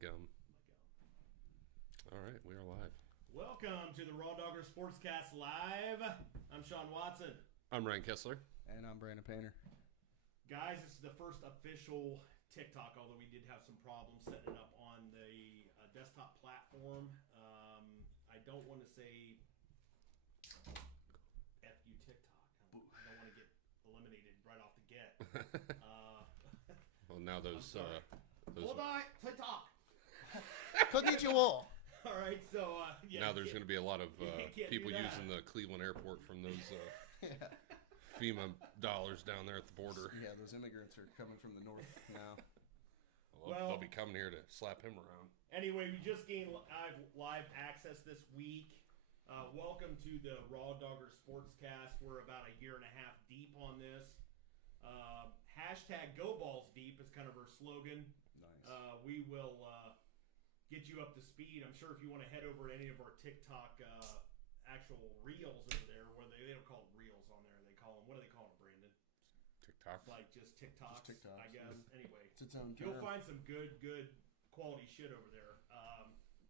gum. All right, we are live. Welcome to the RawDawgers Sportscast Live. I'm Sean Watson. I'm Ryan Kessler. And I'm Brandon Painter. Guys, this is the first official TikTok, although we did have some problems setting it up on the desktop platform. I don't want to say F you TikTok. I don't want to get eliminated right off the get. Well, now those Hold on, TikTok. Cookie eat you all. All right, so yeah. now there's going to be a lot of can't people do that. using the Cleveland airport from those FEMA dollars down there at the border. Yeah, those immigrants are coming from the north now. Well, they'll be coming here to slap him around. Anyway, we just gained live access this week. Welcome to the RawDawgers Sportscast. We're about a year and a half deep on this. Hashtag Go Balls Deep is kind of our slogan. Nice. We will get you up to speed. I'm sure if you want to head over to any of our TikTok actual reels over there, where they don't call them reels on there, they call them, what do they call them, Brandon? TikTok. Like just TikToks, TikToks, I guess. Anyway, It's its own you'll term. find some good quality shit over there.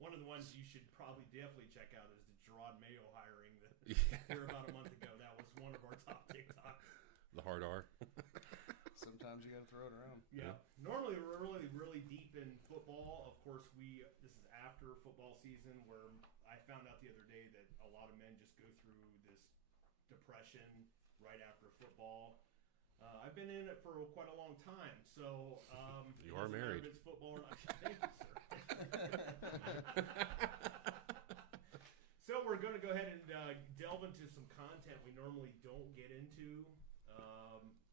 One of the ones you should probably definitely check out is the Gerard Mayo hiring that here about a month ago. That was one of our top TikToks. The hard R. Sometimes you got to throw it around. Yeah. Normally we're really deep in football. Of course, this is after football season, where I found out the other day that a lot of men just go through this depression right after football. I've been in it for quite a long time, so You are married. If it's football or not. Thank you, sir. So we're going to go ahead and delve into some content we normally don't get into.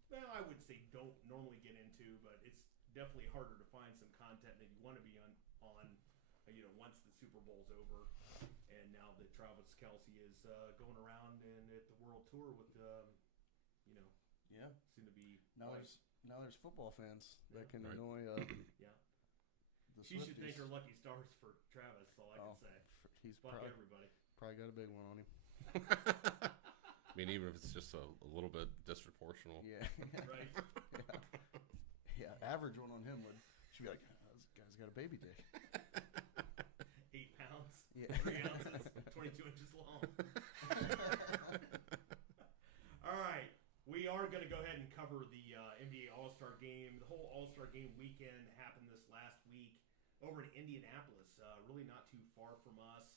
Well, I would say don't normally get into, but it's definitely harder to find some content that you want to be on once the Super Bowl's over, and now that Travis Kelce is going around and at the World Tour with Yeah. soon to be Now there's football fans that can Right. annoy yeah. the She should Swifties. thank her lucky stars for Travis. That's all I can say. He's Fuck probably everybody. got a big one on him. I mean, even if it's just a little bit disproportional. Yeah. Right. Yeah. Average one on him should be like, oh, this guy's got a baby dick. 8 pounds, Yeah. 3 ounces, 22 inches long. All right. We are going to go ahead and cover the NBA All-Star Game. The whole All-Star Game weekend happened this last week over in Indianapolis. Really not too far from us.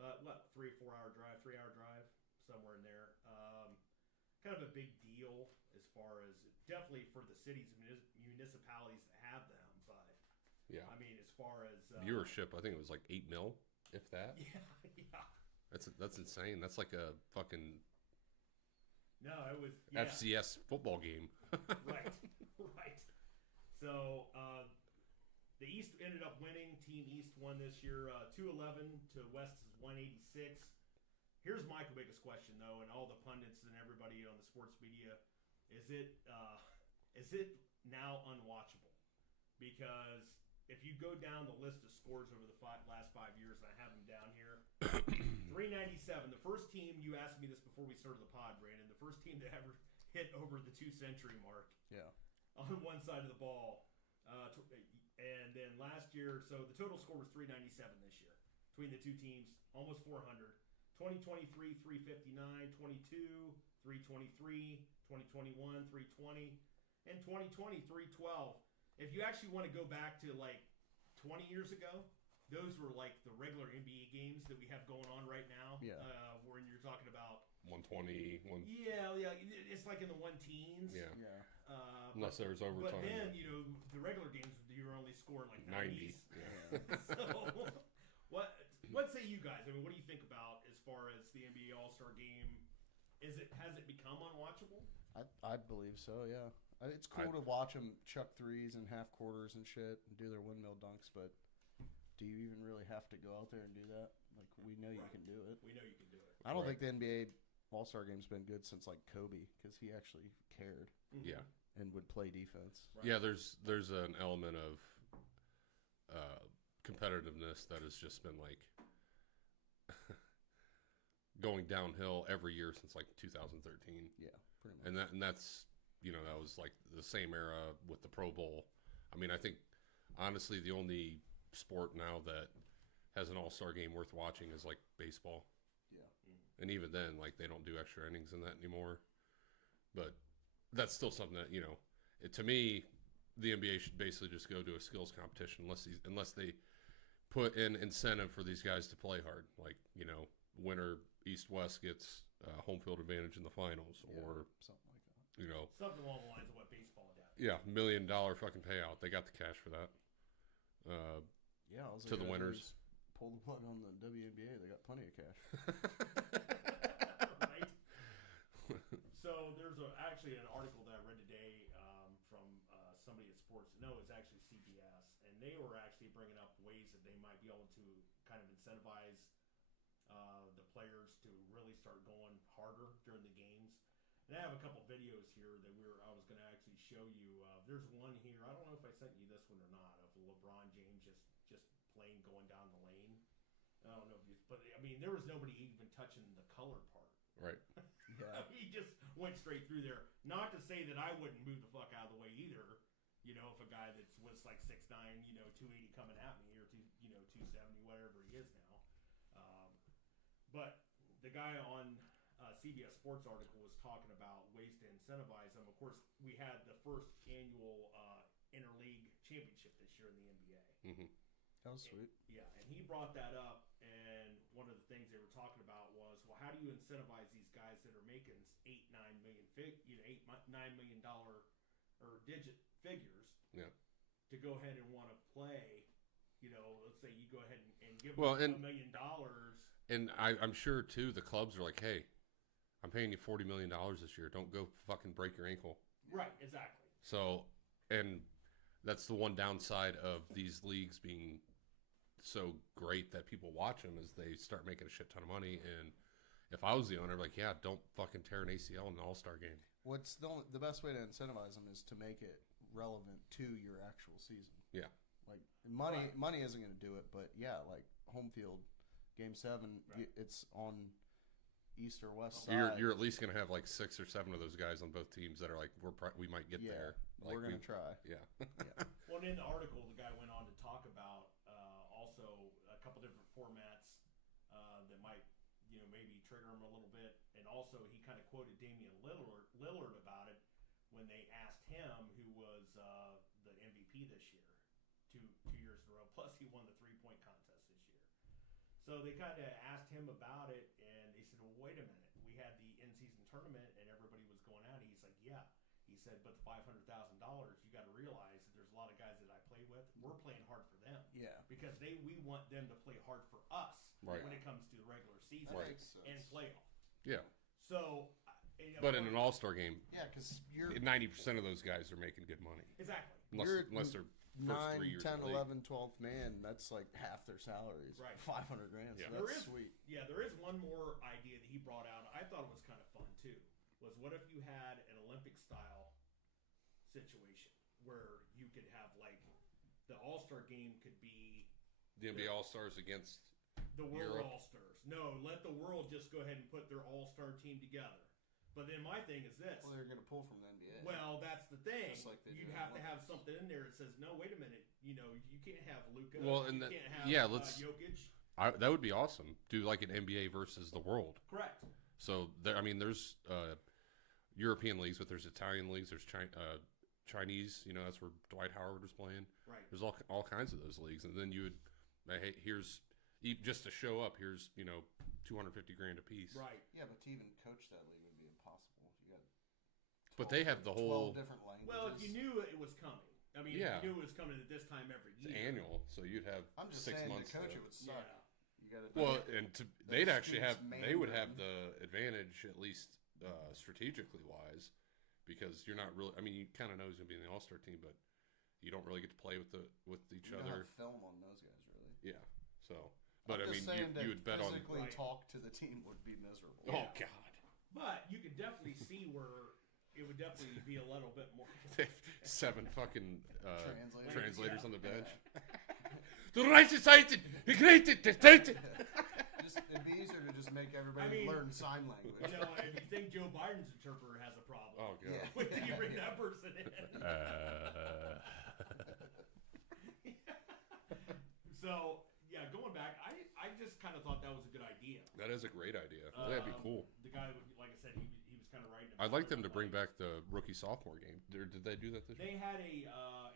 But 3 or 4 hour drive, 3 hour drive, somewhere in there. Kind of a big deal as far as definitely for the cities and municipalities that have them. But Yeah. I mean, as far as Viewership, I think it was like 8 mil, if that. yeah. That's insane. That's like a fucking No, it was FCS football game. right. So the East ended up winning. Team East won this year, 211 to West's 186. Here's my biggest question, though, and all the pundits and everybody on the sports media: is it now unwatchable? Because if you go down the list of scores over the last 5 years, and I have them down here, 397. The first team, you asked me this before we started the pod, Brandon, the first team that ever hit over the 2-century mark Yeah. on one side of the ball. And then last year, so the total score was 397 this year between the two teams, almost 400. 2023, 359, 22, 323, 2021, 320, and 2020, 312. If you actually want to go back to like 20 years ago, those were like the regular NBA games that we have going on right now. Yeah. When you're talking about 120. Yeah, it's like in the 1-teens. Yeah. Yeah. Unless there was overtime. But then, the regular games, you were only scoring like 90. 90s. Yeah. So, what say you guys? I mean, what do you think about as far as the NBA All-Star Game? Has it become unwatchable? I believe so, yeah. It's cool to watch them chuck threes and half quarters and shit and do their windmill dunks, but do you even really have to go out there and do that? Like, we know you can do it. We know you can do it. I don't think the NBA All-Star Game's been good since, like, Kobe, because he actually cared Yeah. and would play defense. Right. Yeah, there's an element of competitiveness that has just been like going downhill every year since like 2013. Yeah, pretty much. And that's that was like the same era with the Pro Bowl. I mean, I think honestly, the only sport now that has an all-star game worth watching is like baseball. Yeah. And even then, like, they don't do extra innings in that anymore. But that's still something that, to me, the NBA should basically just go to a skills competition unless they put in incentive for these guys to play hard. Like, winner East-West gets home field advantage in the finals, or something like that. Something along the lines of what baseball does. Yeah, $1 million fucking payout. They got the cash for that. All to the winners. Pull the plug on the WNBA. They got plenty of cash. Right. So there's actually an article that I read today from somebody at Sports. No, it's actually CBS, and they were actually bringing up ways that they might be able to kind of incentivize the players to really start going harder during the games. And I have a couple videos here that I was going to actually show you. There's one here. I don't know if I sent you this one or not, of LeBron James just playing going down the lane. I don't know if but I mean, there was nobody even touching the color part. Right. Yeah. He just went straight through there. Not to say that I wouldn't move the fuck out of the way either. If a guy was like 6'9", 280 coming at me, or 270, whatever he is now. But the guy on CBS Sports article was talking about ways to incentivize them. Of course, we had the first annual interleague championship this year in the NBA. Mm-hmm. That was sweet. And he brought that up, and one of the things they were talking about was, well, how do you incentivize these guys that are making $8-9 million or digit figures, to go ahead and want to play? Let's say you go ahead and give them $1 million. And I'm sure too, the clubs are like, hey, I'm paying you $40 million this year. Don't go fucking break your ankle. Right, exactly. So, and that's the one downside of these leagues being so great that people watch them, is they start making a shit ton of money. And if I was the owner, I'd be like, yeah, don't fucking tear an ACL in an all-star game. What's the best way to incentivize them is to make it relevant to your actual season. Yeah. Like money isn't going to do it, but yeah, like home field, Game 7, it's on east or west side. You're at least going to have like 6 or 7 of those guys on both teams that are like, we might get there. Like, we're going to try. Yeah. Well, in the article, the guy went on to talk about also a couple different formats that might, maybe trigger him a little bit. And also, he kind of quoted Damian Lillard about it when they asked him, who was the MVP this year, two years in a row. Plus, he won the 3-point contest this year. So they kind of asked him about it, and they said, well, wait a minute. We had the in-season tournament, and everybody was going at it. He's like, yeah. He said, but the $500,000, you got to realize that there's a lot of guys that I play with. We're playing hard for them. Yeah. Because we want them to play hard for us when it comes to the regular season and playoff. Yeah. So, but in an all-star game, because you're 90% of those guys are making good money. Exactly. Unless they're first 3 years 10, in the league. 11, 12th man, that's like half their salaries. Right. $500,000. Yeah. So that's sweet. Yeah, there is one more idea that he brought out. I thought it was kind of fun too. Was what if you had an Olympic style situation where you could have like the All-Star game could be the NBA All-Stars against the World Europe. All-Stars. No, let the world just go ahead and put their All-Star team together. But then my thing is this. Well, they're going to pull from the NBA. Well, that's the thing. Like you'd have to have something in there that says, no, wait a minute. You can't have Luka. Well, and you can't have Jokic. That would be awesome. Do like an NBA versus the world. Correct. So there's European leagues, but there's Italian leagues. There's Chinese. That's where Dwight Howard was playing. Right. There's all kinds of those leagues, and then you would, hey, here's just to show up. Here's $250,000 a piece. Right. Yeah, but to even coach that league would be impossible. You got. But they have the whole 12 different languages. Well, if you knew it was coming. I mean, if you knew it was coming at this time every year. It's annual, so you'd have I'm just 6 saying months. To coach it would suck. Yeah. You got to. Well, and they'd actually have. They would Mandarin. have the advantage, at least strategically wise, because you're not really. I mean, you kind of know who's going to be in the All-Star team, but you don't really get to play with each you other. Don't have film on those guys, really. Yeah. So, but I'm I mean, just saying you would bet on. Physically talk to the team would be miserable. Oh God. But you could definitely see where it would definitely be a little bit more. 7 fucking translators on the bench. Yeah. The right society, great. It'd be easier to just make everybody learn sign language. If you think Joe Biden's interpreter has a problem, Oh God. wait till you bring that person in. That is a great idea. That'd be cool. The guy, like I said, he was kind of writing. I'd like them to bring back the rookie sophomore game. Did they do that this year? They had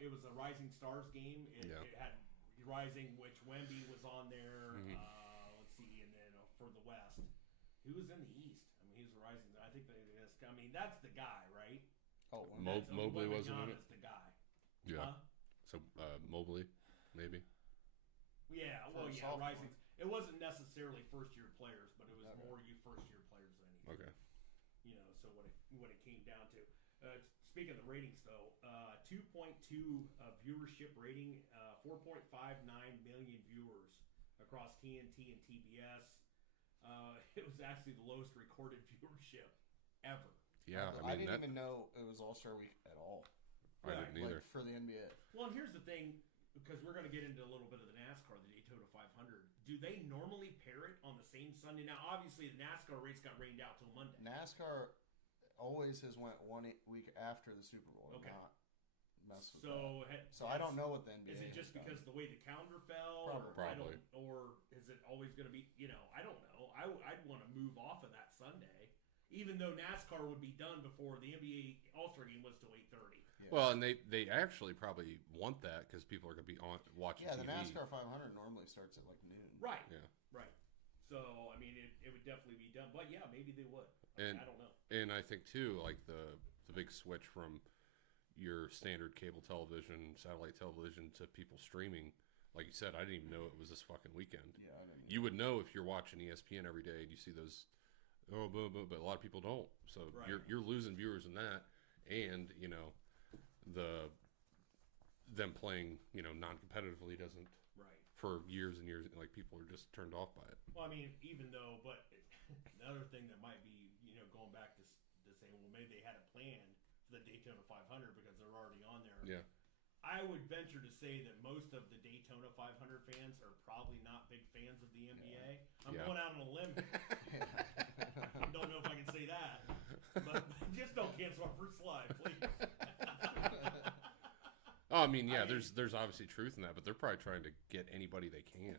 it was a Rising Stars game. It had Rising, which Wemby was on there. Mm-hmm. Let's see, and then for the West, who was in the East? I mean, he was Rising. I think that's the guy, right? Oh, Mobley wasn't in it. Is the guy. Yeah. Huh? So Mobley, maybe. Yeah. Well, yeah. Sophomore. Rising. It wasn't necessarily first-year players, but it was more you first-year players than anything. Okay. You know, so what it came down to. Speaking of the ratings, though, 2.2 viewership rating, 4.59 million viewers across TNT and TBS. It was actually the lowest recorded viewership ever. Yeah, I didn't even know it was All-Star Week at all. I didn't either. Like, for the NBA. Well, and here's the thing, because we're going to get into a little bit of the NASCAR, the Daytona 500. Do they normally pair it on the same Sunday? Now, obviously, the NASCAR race got rained out till Monday. NASCAR always has went 1 week after the Super Bowl. Okay. Not mess with So, that. So I don't know what the NBA is it just because the way the calendar fell? Probably. Or is it always going to be, I don't know. I'd want to move off of that Sunday, even though NASCAR would be done before the NBA All-Star game was till 8:30. Yeah. Well, and they actually probably want that because people are going to be watching Yeah, TV. the NASCAR 500 normally starts at like noon. Right. Yeah. Right. So, I mean, it would definitely be done. But, yeah, maybe they would. And I don't know. And I think, too, like the big switch from your standard cable television, satellite television to people streaming. Like you said, I didn't even know it was this fucking weekend. Yeah, I didn't. You would know if you're watching ESPN every day and you see those, but a lot of people don't. So Right. you're losing viewers in that, and them playing non-competitively doesn't Right. for years and years. Like people are just turned off by it. Well, I mean, another thing that might be, going back to say, well, maybe they had a plan for the Daytona 500 because they're already on there. Yeah. I would venture to say that most of the Daytona 500 fans are probably not big fans of the NBA. I'm Yeah. going out on a limb here. I don't know if I can say that. But just don't cancel our first live, please. Oh, I mean, there's obviously truth in that, but they're probably trying to get anybody they can.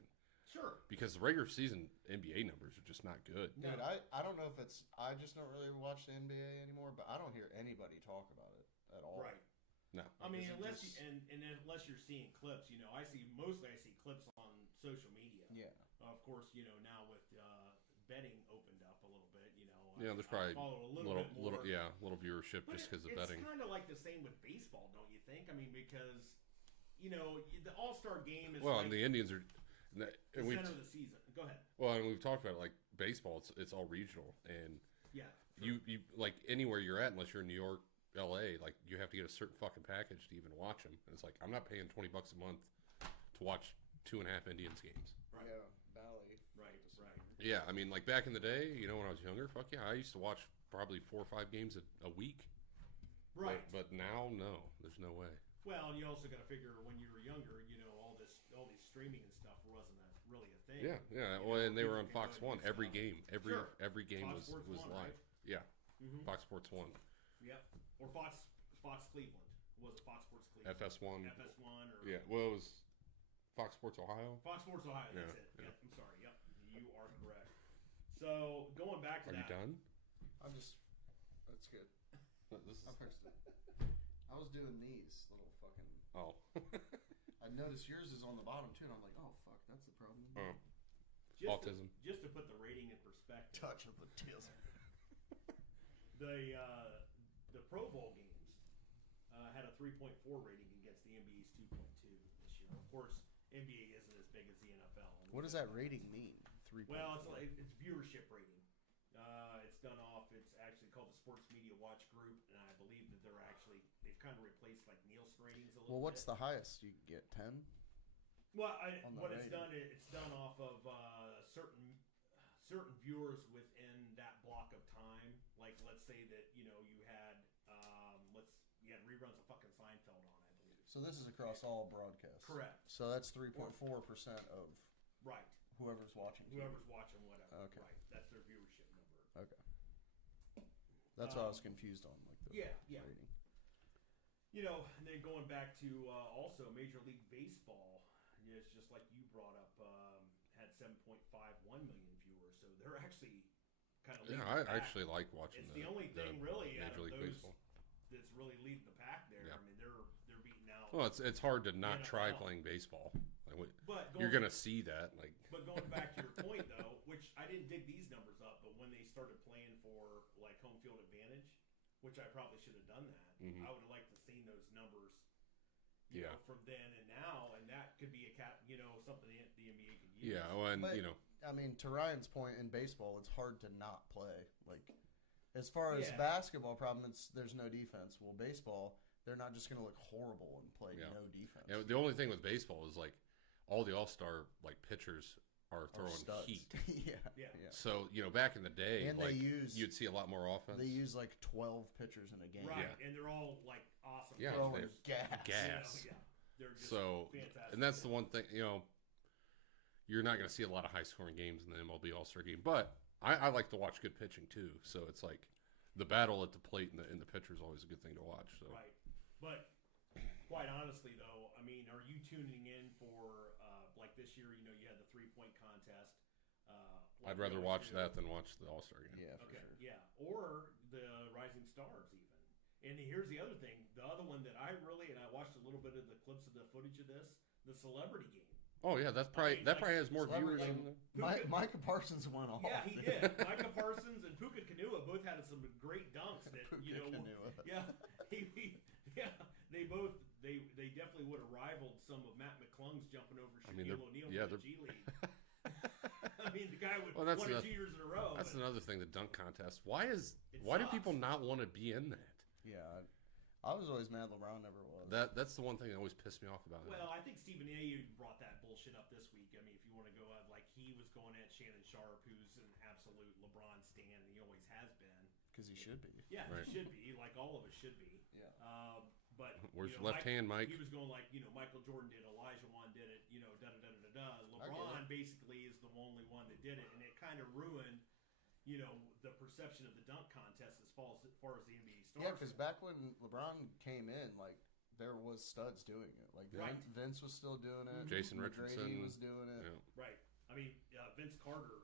Sure. Because the regular season NBA numbers are just not good. Dude, I don't know if it's... I just don't really watch the NBA anymore, but I don't hear anybody talk about it at all. Right. No. I mean, Is it unless just- unless you're seeing clips, I see clips on social media. Yeah. Of course, now with betting opened up a little bit, Yeah, there's probably I follow a little bit more. little viewership But just because of it's betting. kind of like the same with baseball, don't you think? I mean, because the All-Star game is Well, like and the Indians are, the and we've center of the season. Go ahead. well, and we've talked about it, like baseball. It's all regional, and Yeah. you like anywhere you're at, unless you're in New York, LA, like you have to get a certain fucking package to even watch them. And it's like I'm not paying $20 a month to watch 2.5 Indians games. Right. Yeah, Valley. Right. Yeah, I mean, like back in the day, when I was younger, fuck yeah, I used to watch probably 4 or 5 games a week. Right. But now, no, there's no way. Well, and you also got to figure when you were younger, all these streaming and stuff wasn't really a thing. Yeah. Well, and they were on people Fox can go One and do every stuff. game. Every game Fox was Sports 1, live. right? Yeah, Mm-hmm. Fox Sports 1, Yep. Or Fox Cleveland. Was it Fox Sports Cleveland? FS1. FS1 or Yeah, well, it was Fox Sports Ohio. Fox Sports Ohio. That's Yeah, it. yeah. Yep. I'm sorry. Yep. You are correct. So going back to Are you that. done? I'm just... That's good. This is I fixed it. I was doing these little fucking... oh. I noticed yours is on the bottom, too, and I'm like, oh, fuck, that's the problem. Autism. Just to put the rating in perspective, Touch of autism. the Pro Bowl games had a 3.4 rating against the NBA's 2.2 this year. Of course, NBA isn't as big as the NFL. What does that rating mean? 3. Well, it's viewership rating. It's done off. It's actually called the Sports Media Watch Group, and I believe that they've kind of replaced like Nielsen ratings a little bit. Well, what's the highest you can get? 10? Well, on the what it's rating? done, it's done off of certain viewers within that block of time. Like, let's say that you had you had reruns of fucking Seinfeld on, I believe. So this is across all broadcasts. Correct. So that's 3.4% of Right. whoever's watching. TV. Whoever's watching, whatever. Okay. Right. That's their viewership number. Okay. That's what I was confused on, like the Yeah. rating. And then going back to also Major League Baseball, it's just like you brought up, had 7.51 million viewers. so they're actually kind of. Yeah, I actually like watching. It's the only thing really out Major of League those Baseball that's really leading the pack there. Yeah. I mean, they're beating out. Well, it's hard to not try NFL. playing baseball. Like, But you're gonna see that. Like, But going back to your point though, which I didn't dig these numbers up, but when they started playing for like home field advantage, which I probably should have done that. I would have liked to seen those numbers. You know, from then and now, and that could be something the NBA could use. yeah, well, and But, you know, I mean, to Ryan's point, in baseball, it's hard to not play. Like, as far as Yeah. basketball problem, there's no defense. Well, baseball, they're not just going to look horrible and play Yeah. no defense. you know, the only thing with baseball is like all the all-star like pitchers are Or throwing studs. heat. Yeah. Yeah. So back in the day, And like they use you'd see a lot more offense. They use like 12 pitchers in a game. Right, Yeah. and they're all like awesome. Yeah, Throwing pitchers. gas. gas. Yeah, they're just So, fantastic. and that's the one thing, you're not going to see a lot of high-scoring games in the MLB All-Star Game. But I like to watch good pitching too. So it's like the battle at the plate and the pitcher is always a good thing to watch. So Right, but quite honestly, though, I mean, are you tuning in for like this year? You had the 3-point contest. I'd rather watch that than watch the All-Star Game. Yeah, for Okay, sure. yeah, or the Rising Stars even. And here's the other thing: the other one that I watched a little bit of the clips of the footage of this, the Celebrity Game. Oh yeah, that probably has more viewers than. Micah Parsons went off. Yeah, he did. Micah Parsons and Puka Kanua both had some great dunks that Kanua. Yeah, they definitely would have rivaled some of Matt McClung's jumping over Shaquille O'Neal from the G League. I mean, the guy won it 2 years in a row. That's another thing. The dunk contest. Why do sucks. people not want to be in that? Yeah, I was always mad LeBron never was. That's the one thing that always pissed me off about it. Well, I think Stephen A. brought that bullshit up this week. I mean, if you want to go like he was going at Shannon Sharp, who's an absolute LeBron stan, and he always has been. Because he should be. Yeah, Right. he should be. Like all of us should be. Yeah. But Where's your left hand, Mike? He was going like Michael Jordan did, Elijah Wan did it, da da da da da. I get LeBron basically is the only one that did it, and it kind of ruined, the perception of the dunk contest as far as the NBA stars. Yeah, because back when LeBron came in, like, there was studs doing it. Like, Right. Vince was still doing it. Jason McGrady Richardson was doing it. Yeah. Right. I mean, Vince Carter,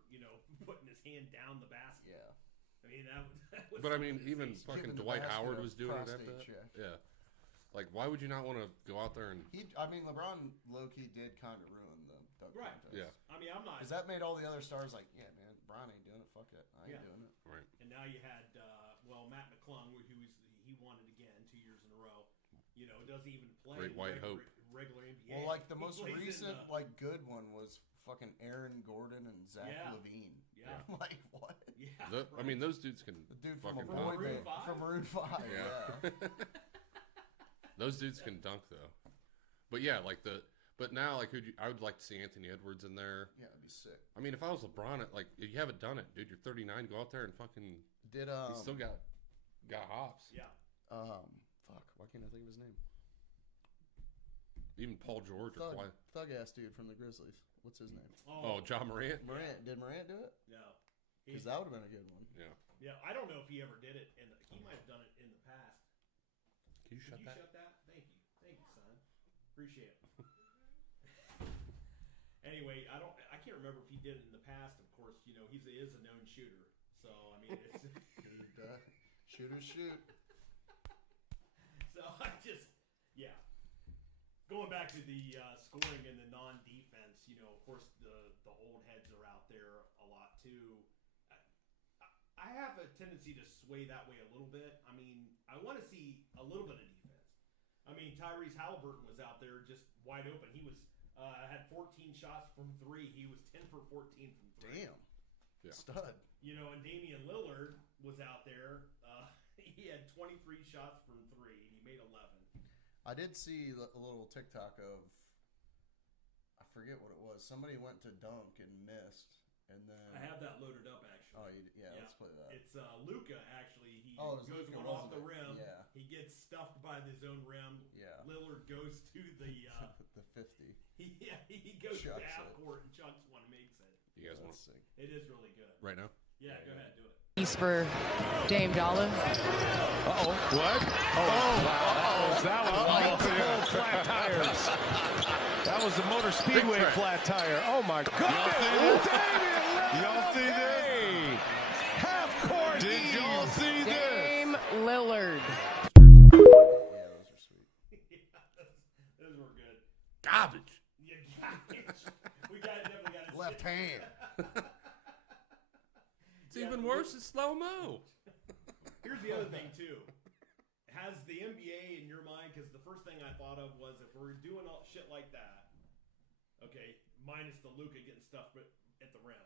putting his hand down the basket. Yeah. I mean, that was. But I mean, even sensational. fucking Giving the Dwight basket Howard a was doing it prostate after that. check. Yeah. Like, why would you not want to go out there and? LeBron low-key did kind of ruin the dunk Right. contest. Yeah. I mean, I'm not. Because that made all the other stars like, yeah, man, Bron ain't doing it. Fuck it. I ain't Yeah. doing it. Right. And now you had Matt McClung, he won it again 2 years in a row. Doesn't even play Great White Hope. regular NBA. Well, like, the He most plays in recent, good one was fucking Aaron Gordon and Zach Yeah. LaVine. Yeah. like, what? Yeah. I mean, those dudes can The dude from, fucking a boy dunk. band. Maroon 5? From Maroon 5. Yeah. Those dudes can dunk though. But yeah, but now I would like to see Anthony Edwards in there. Yeah, that'd be sick. I mean, if I was LeBron, if you haven't done it, dude, you're 39. Go out there and fucking. Did You still got hops. Yeah. fuck, why can't I think of his name? Even Paul George or why? Thug ass dude from the Grizzlies. What's his name? Oh, John Morant. Morant. Did Morant do it? No. Because that would have been a good one. Yeah. Yeah, I don't know if he ever did it, and he might have done it in the past. Can you shut Could you that? shut that? Thank you, son. Appreciate it. Anyway, I can't remember if he did it in the past. Of course, he is a known shooter. So I mean, it's Shooters shoot. so yeah. Going back to the scoring and the non-defense, of course the old heads are out there a lot too. I have a tendency to sway that way a little bit. I mean, I want to see a little bit of defense. I mean, Tyrese Halliburton was out there just wide open. He was had 14 shots from 3. He was 10 for 14 from 3. Damn. Yeah. Stud. And Damian Lillard was out there. He had 23 shots from 3, and he made 11. I did see a little TikTok of, I forget what it was. Somebody went to dunk and missed, and then I have that loaded up actually. Oh, let's play that. It's Luka actually. He Oh, it was goes Luka, one off the wasn't it? rim. Yeah. He gets stuffed by his own rim. Yeah. Lillard goes to the the 50. he goes to Chucks half it. court and chucks one and makes it. You guys want That's sick. It is really good. right now? Yeah, go ahead, do it. Piece for Dame Dollar. Uh-oh. What? Oh, that was flat tires. That That was the Motor Speedway flat tire. Oh my God! Y'all see this? Half court. Did y'all see this? Dame Lillard. Yeah, those are sweet. Those were good. Garbage. Yeah, garbage. We definitely got Left hand. It's even worse in slow-mo. Here's the other thing too. Has the NBA in your mind? Because the first thing I thought of was if we're doing all shit like that, okay, minus the Luka getting stuff at the rim,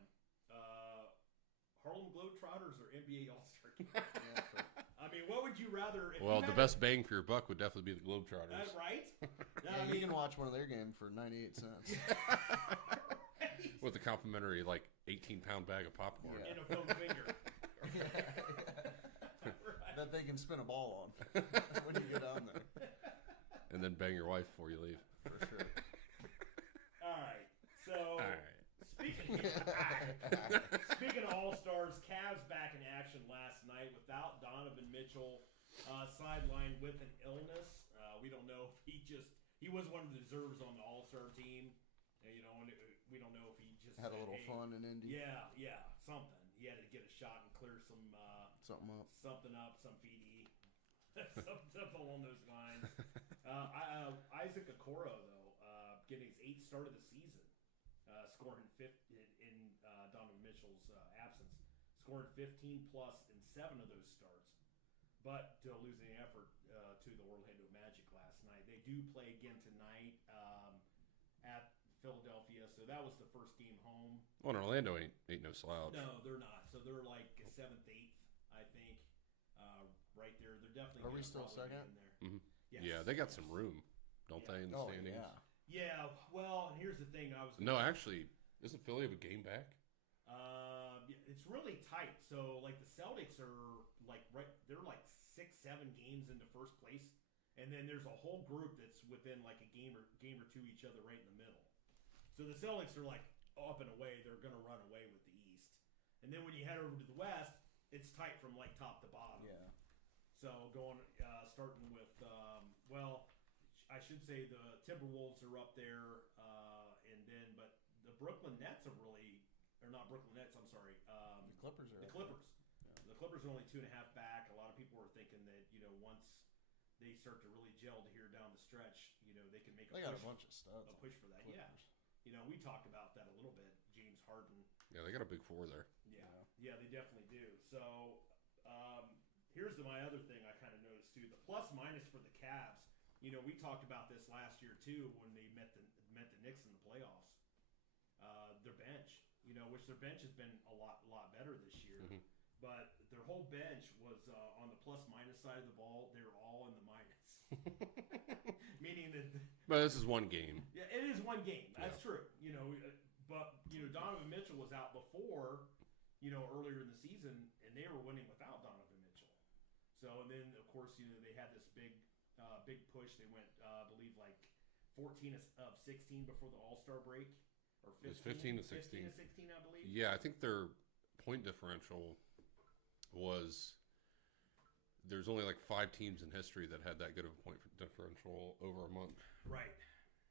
Harlem Globetrotters or NBA All-Star Game? I mean, what would you rather? If Well, you the had best bang for your buck would definitely be the Globetrotters. right? Yeah, you can watch one of their games for 98 cents. With a complimentary, 18-pound bag of popcorn. In a foam finger. That they can spin a ball on when you get down there. And then bang your wife before you leave. For sure. All right. So, All right. speaking of All-Stars, Cavs back in action last night without Donovan Mitchell sidelined with an illness. We don't know if he was one of the deservers on the All-Star team. And, we don't know if he just Had a little fun in Indy. Yeah, something. He had to get a shot and clear something up, some PD, something along those lines. Isaac Okoro, though, getting his 8th start of the season, scoring 5 in Donovan Mitchell's absence, scoring 15 plus in 7 of those starts, but to a losing effort to the Orlando Magic last night. They do play again tonight at Philadelphia, so that was the first game home. Well, Orlando ain't no slouch. No, they're not. So they're like 7th, 8th, I think, right there. They're definitely. Are we still second? In there. Mm-hmm. Yes. Yeah, they got some room, don't they, in the Oh, standings? yeah. Yeah. Well, and here's the thing. No, actually, isn't Philly have a game back? It's really tight. So like the Celtics are they're like 6, 7 games into first place, and then there's a whole group that's within like a game or two each other right in the middle. So the Celtics are like up and away. They're going to run away with the East. And then when you head over to the West, it's tight from like top to bottom. Yeah. So starting with, I should say the Timberwolves are up there, but the Brooklyn Nets are really, or not Brooklyn Nets, I'm sorry. The Clippers are The up Clippers. there. Yeah. The Clippers are only 2.5 back. A lot of people are thinking that, once they start to really gel to here down the stretch, they can make They got a bunch of studs. a push for that. Clippers. Yeah. We talked about that a little bit. James Harden. Yeah, they got a big 4 there. Yeah, they definitely do. So here's my other thing I kind of noticed too: the plus minus for the Cavs. We talked about this last year too when they met the Knicks in the playoffs. Their bench, which their bench has been a lot better this year, but their whole bench was on the plus minus side of the ball. They were all in the minus, meaning that. But this is one game. Yeah, it is one game. That's Yeah. true. But Donovan Mitchell was out before, earlier in the season, and they were winning without Donovan Mitchell. So, and then of course, they had this big push. They went, I believe, like 14 of 16 before the All-Star break, or 15, It was 15 to 16. 15 to 16, I believe. Yeah, I think their point differential was. There's only like 5 teams in history that had that good of a point differential over a month. Right.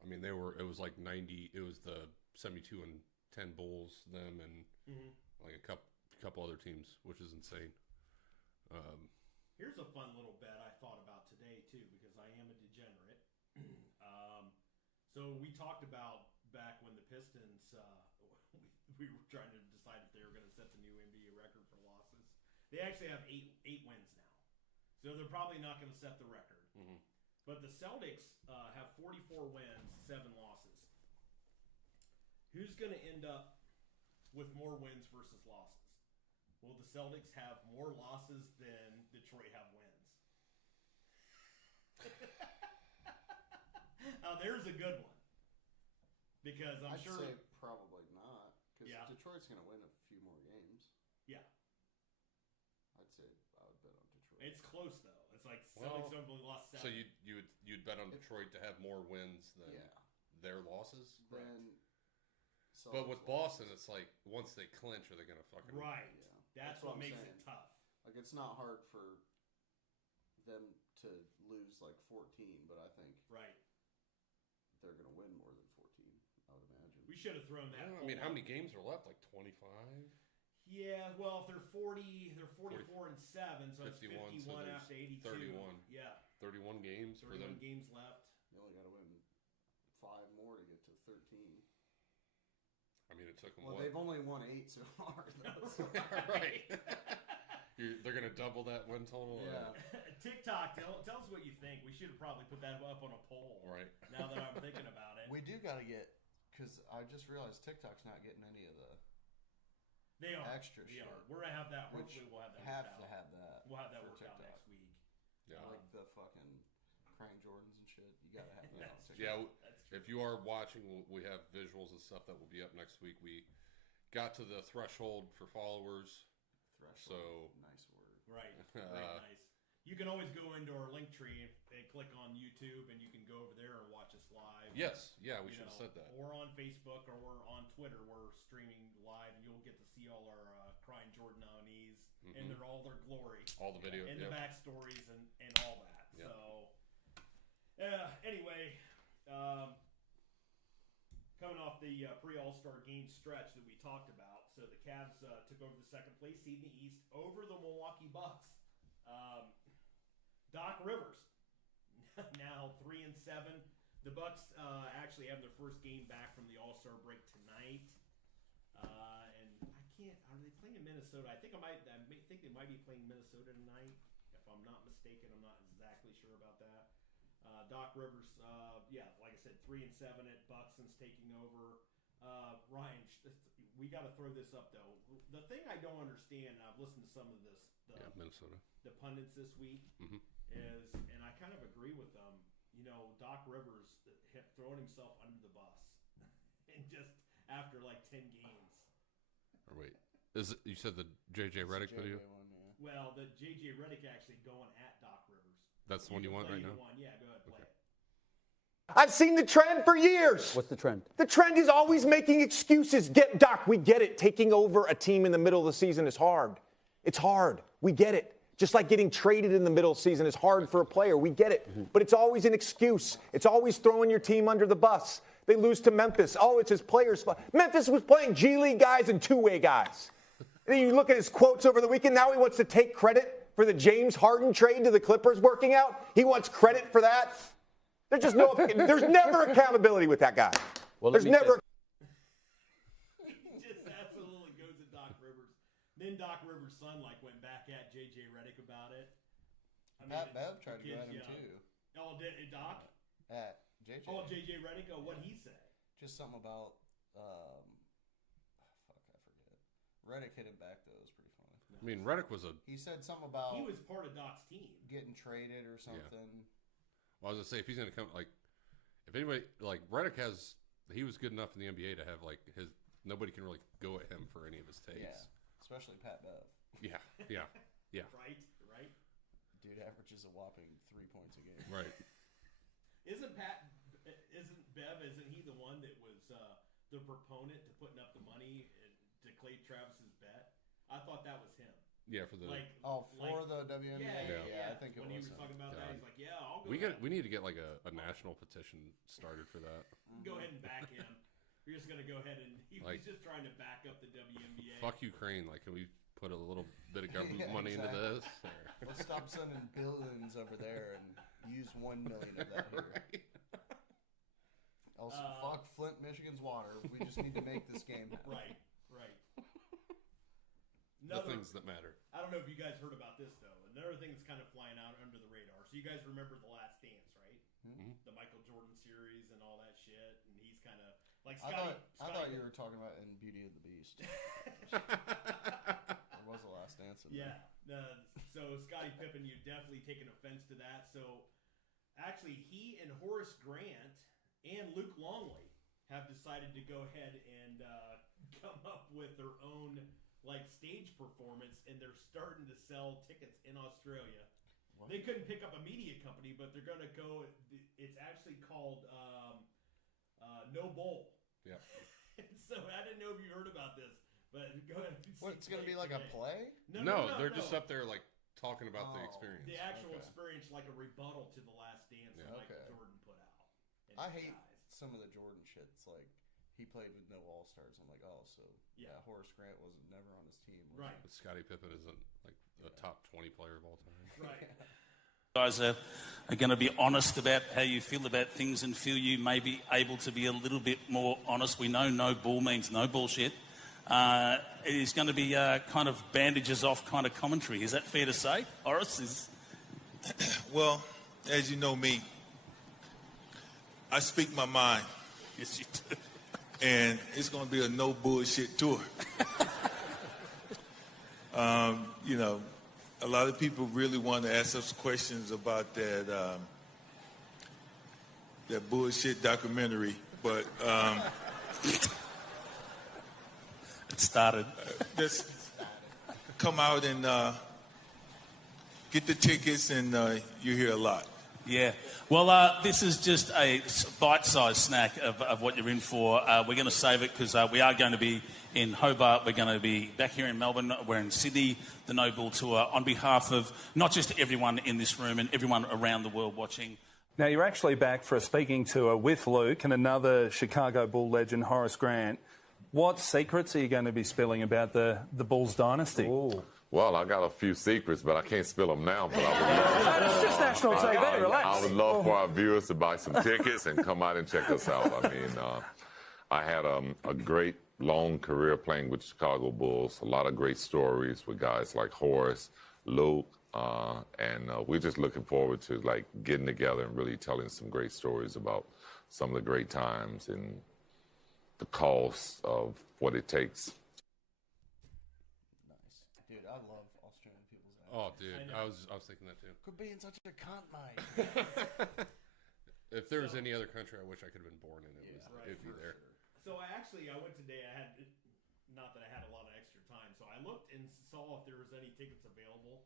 I mean, it was like 90. It was the 72 and 10 Bulls, them, and like a couple other teams, which is insane. Here's a fun little bet I thought about today too, because I am a degenerate. So we talked about back when the Pistons, we were trying to decide if they were going to set the new NBA record for losses. They actually have 8 wins now, so they're probably not going to set the record. But the Celtics have 44 wins, 7 losses. Who's going to end up with more wins versus losses? Will the Celtics have more losses than Detroit have wins? Now, there's a good one. Because I'm I'd sure. say probably not. Because Yeah. Detroit's going to win a few more games. Yeah. I'd say I would bet on Detroit. It's close, though. It's like Well, Celtics only lost 7. So you'd bet on Detroit to have more wins than their losses. Then But with Boston, it's like once they clinch, are they going to fucking Right. Yeah. That's what I'm makes saying. it tough. Like, it's not hard for them to lose like 14, but I think Right. they're going to win more than 14. We should have thrown that. I mean, how many games are left? Like 25? Yeah, well, if they're 40, they're 44 and 7, so 51, it's 51 so there's after 82. 31. Yeah. 31 games for 31 them. games left. You only got to win 5 more to get to 13. I mean, it took them Well, what? they've only won 8 so far. Though, so. Right. They're going to double that win total? Yeah. TikTok, tell us what you think. We should have probably put that up on a poll. Right. Now that I'm thinking about it. We do got to get, because I just realized TikTok's not getting any of the They are. extra They shit. are. We're going to have that. Which Hopefully we'll have that have worked to out. have that. We'll have that for worked out TikTok. next week. Yeah. Like the fucking crying Jordans and shit. You got to have that on That's TikTok. Yeah, That's true. if you are watching, we have visuals and stuff that will be up next week. We got to the threshold for followers. Threshold. Nice word. Right. Very nice. You can always go into our link tree and click on YouTube, and you can go over there and watch us live. Yes, yeah, we You should have know, said that. Or on Facebook, or we're on Twitter. We're streaming live, and you'll get to see all our crying Jordan nominees and all their glory, All the video, and yep. the backstories, and all that. Yep. So, anyway, coming off the pre-All-Star game stretch that we talked about, so the Cavs took over the second place seed in the East over the Milwaukee Bucks. Doc Rivers now 3-7. The Bucks actually have their first game back from the All-Star break tonight, and I can't. Are they playing in Minnesota? I think think they might be playing Minnesota tonight, if I'm not mistaken. I'm not exactly sure about that. Doc Rivers, like I said, 3-7 at Buxton's taking over. Ryan, we got to throw this up though. The thing I don't understand, and I've listened to some of this, Minnesota. the pundits this week, is, and I kind of agree with them. You know, Doc Rivers throwing himself under the bus, and just after like 10 games. Or wait, you said the JJ Redick video? One, yeah. Well, the JJ Redick actually going at Doc Rivers. That's the one you want play right now? either one. Yeah, go ahead, play it. I've seen the trend for years. What's the trend? The trend is always making excuses. Doc, we get it. Taking over a team in the middle of the season is hard. It's hard. We get it. Just like getting traded in the middle of the season is hard for a player. We get it. But it's always an excuse. It's always throwing your team under the bus. They lose to Memphis. Oh, it's his players' fault. Memphis was playing G League guys and two-way guys. And then you look at his quotes over the weekend. Now he wants to take credit for the James Harden trade to the Clippers working out. He wants credit for that. There's just there's never accountability with that guy. Well, there's never. He just absolutely goes at Doc Rivers. Then Doc Rivers' son went back at JJ Redick about it. Pat Bev tried to go at him young. too. Oh, did Doc? At JJ. Oh, JJ Redick. Oh, what'd he say? Just something about fuck, I forget. Redick hit him back though. It was pretty funny. I mean, Redick was He said something about He was part of Doc's team. getting traded or something. well, I was going to say, if he's going to come, if anybody, Redick he was good enough in the NBA to have, nobody can really go at him for any of his takes. Yeah, especially Pat Bev. Yeah. Right. Dude averages a whopping 3 points a game. Right. Isn't he the one that was the proponent to putting up the money to Clay Travis's bet? I thought that was him. Yeah, for the For the WNBA? Yeah, I think it when was he was him. talking about that, he's like, "Yeah, I'll go." we need to get a national petition started for that. Go ahead and back him. We're just gonna go ahead and he's just trying to back up the WNBA. Fuck Ukraine! Can we put a little bit of government Yeah, money into exactly. this? Or- Let's stop sending billions over there and use 1 million of that here. Right. Also, fuck Flint, Michigan's water. We just need to make this game happen. Right. The things that matter. I don't know if you guys heard about this though. Another thing that's kind of flying out under the radar. So you guys remember The Last Dance, right? Mm-hmm. The Michael Jordan series and all that shit. And he's kind of like I Scotty. thought you were talking about in Beauty of the Beast. There was a Last Dance in there. Yeah. So Scottie Pippen, you've definitely taken offense to that. So actually, he and Horace Grant and Luke Longley have decided to go ahead and come up with their own stage performance, and they're starting to sell tickets in Australia. What? They couldn't pick up a media company, but they're going to go. It's actually called No Bowl. Yeah. So I didn't know if you heard about this, but go ahead. What, it's going to be like a play? No, they're just up there talking about the experience. The actual experience, like a rebuttal to The Last Dance that Michael Jordan put out. I hate some of the Jordan shit. It's he played with no All-Stars. I'm like, oh, so Yeah. Horace Grant was never on his team. was Right. he? But Scottie Pippen isn't like a top 20 player of all time. Right. Guys are going to be honest about how you feel about things and feel you may be able to be a little bit more honest. We know no bull means no bullshit. It is going to be kind of bandages off kind of commentary. Is that fair to say, Horace? Well, as you know me, I speak my mind, Yes, you do. and it's going to be a no bullshit tour. You know, a lot of people really want to ask us questions about that that bullshit documentary, but It started. just come out and get the tickets, and you hear a lot. Yeah. Well, this is just a bite-sized snack of what you're in for. We're going to save it because we are going to be in Hobart. We're going to be back here in Melbourne. We're in Sydney, the No Bull Tour, on behalf of not just everyone in this room and everyone around the world watching. Now, you're actually back for a speaking tour with Luke and another Chicago Bull legend, Horace Grant. What secrets are you going to be spilling about the Bulls dynasty? Ooh. Well, I got a few secrets, but I can't spill them now. But I would It's just national TV, relax. I would love for our viewers to buy some tickets and come out and check us out. I mean, I had a great long career playing with the Chicago Bulls. A lot of great stories with guys like Horace, Luke, and we're just looking forward to like getting together and really telling some great stories about some of the great times and the cost of what it takes. Nice. Dude, I love Australian people's accents. Oh, dude, I was thinking that too. Quit being such a cunt, mate. If there was any other country I wish I could have been born in, it'd be there. So I went today. I had, not that I had a lot of extra time, so I looked and saw if there was any tickets available.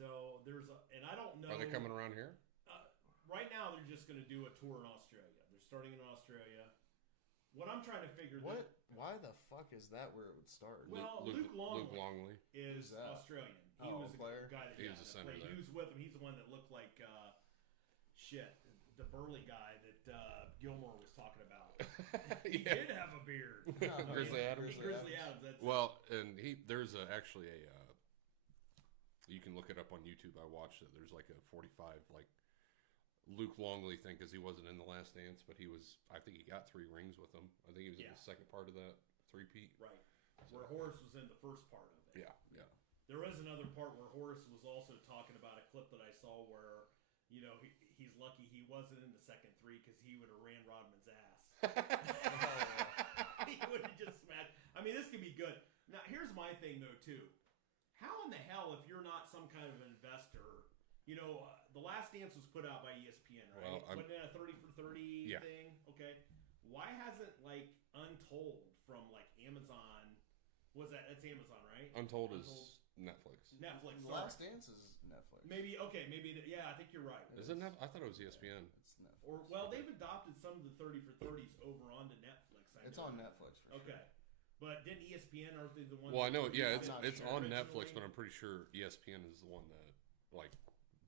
So and I don't know. Are they coming around here? Right now, they're just going to do a tour in Australia. They're starting in Australia. What I'm trying to figure What? Why the fuck is that where it would start? Well, Luke Longley Longley. is Who's that? Australian. He Oh, was a player? guy that He was a center played. there. He was with him. He's the one that looked like the burly guy that Gilmore was talking about. He did have a beard. Grizzly Adams. Grizzly Adams. That's Well, and there's actually a you can look it up on YouTube. I watched it. There's like a 45 like Luke Longley thing because he wasn't in the Last Dance, but he was. I think he got 3 rings with him. I think he was in the second part of that three-peat. right. Where Horace was in the first part of it. Yeah. There is another part where Horace was also talking about a clip that I saw where, he's lucky he wasn't in the second 3 because he would have ran Rodman's ass. He would have just smashed. I mean, this could be good. Now, here's my thing, though, too. How in the hell, if you're not some kind of investor, The Last Dance was put out by ESPN, right? Well, Wasn't it a 30 for 30 Yeah. thing? Okay. Why hasn't, Untold from, Amazon... That's Amazon, right? Untold is Netflix. Netflix. The Last Dance is Netflix. Maybe I think you're right. Is it Netflix? I thought it was ESPN. It's Netflix. They've adopted some of the 30 for 30s over onto Netflix. It's on Netflix for sure. Okay. But didn't ESPN, aren't they the ones? Well, I know. that Yeah, produced it's it on originally? Netflix, but I'm pretty sure ESPN is the one that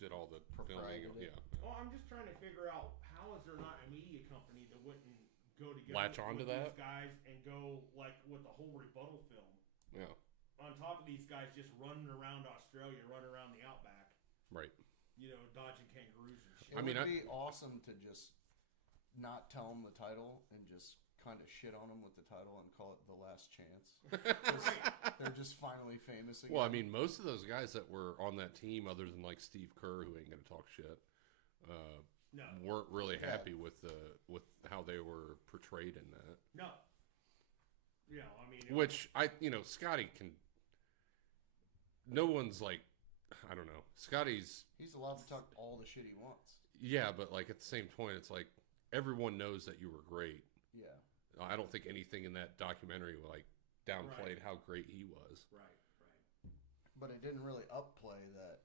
did all the filming. Proprietary. Yeah. Well, I'm just trying to figure out how is there not a media company that wouldn't go together Latch onto with that? these guys and go with the whole rebuttal film. Yeah. On top of these guys just running around Australia, running around the outback, Right. dodging kangaroos and shit. It I mean, would be awesome to just not tell them the title and just kind of shit on them with the title and call it The Last Chance. 'Cause they're just finally famous again. Well, I mean, most of those guys that were on that team, other than like Steve Kerr, who ain't gonna talk shit, No. weren't really happy with how they were portrayed in that. No. I mean, Which Scotty can. No one's like, I don't know. Scotty's. he's allowed to talk all the shit he wants. Yeah, but at the same point, it's like everyone knows that you were great. Yeah. I don't think anything in that documentary downplayed how great he was. Right. But it didn't really upplay that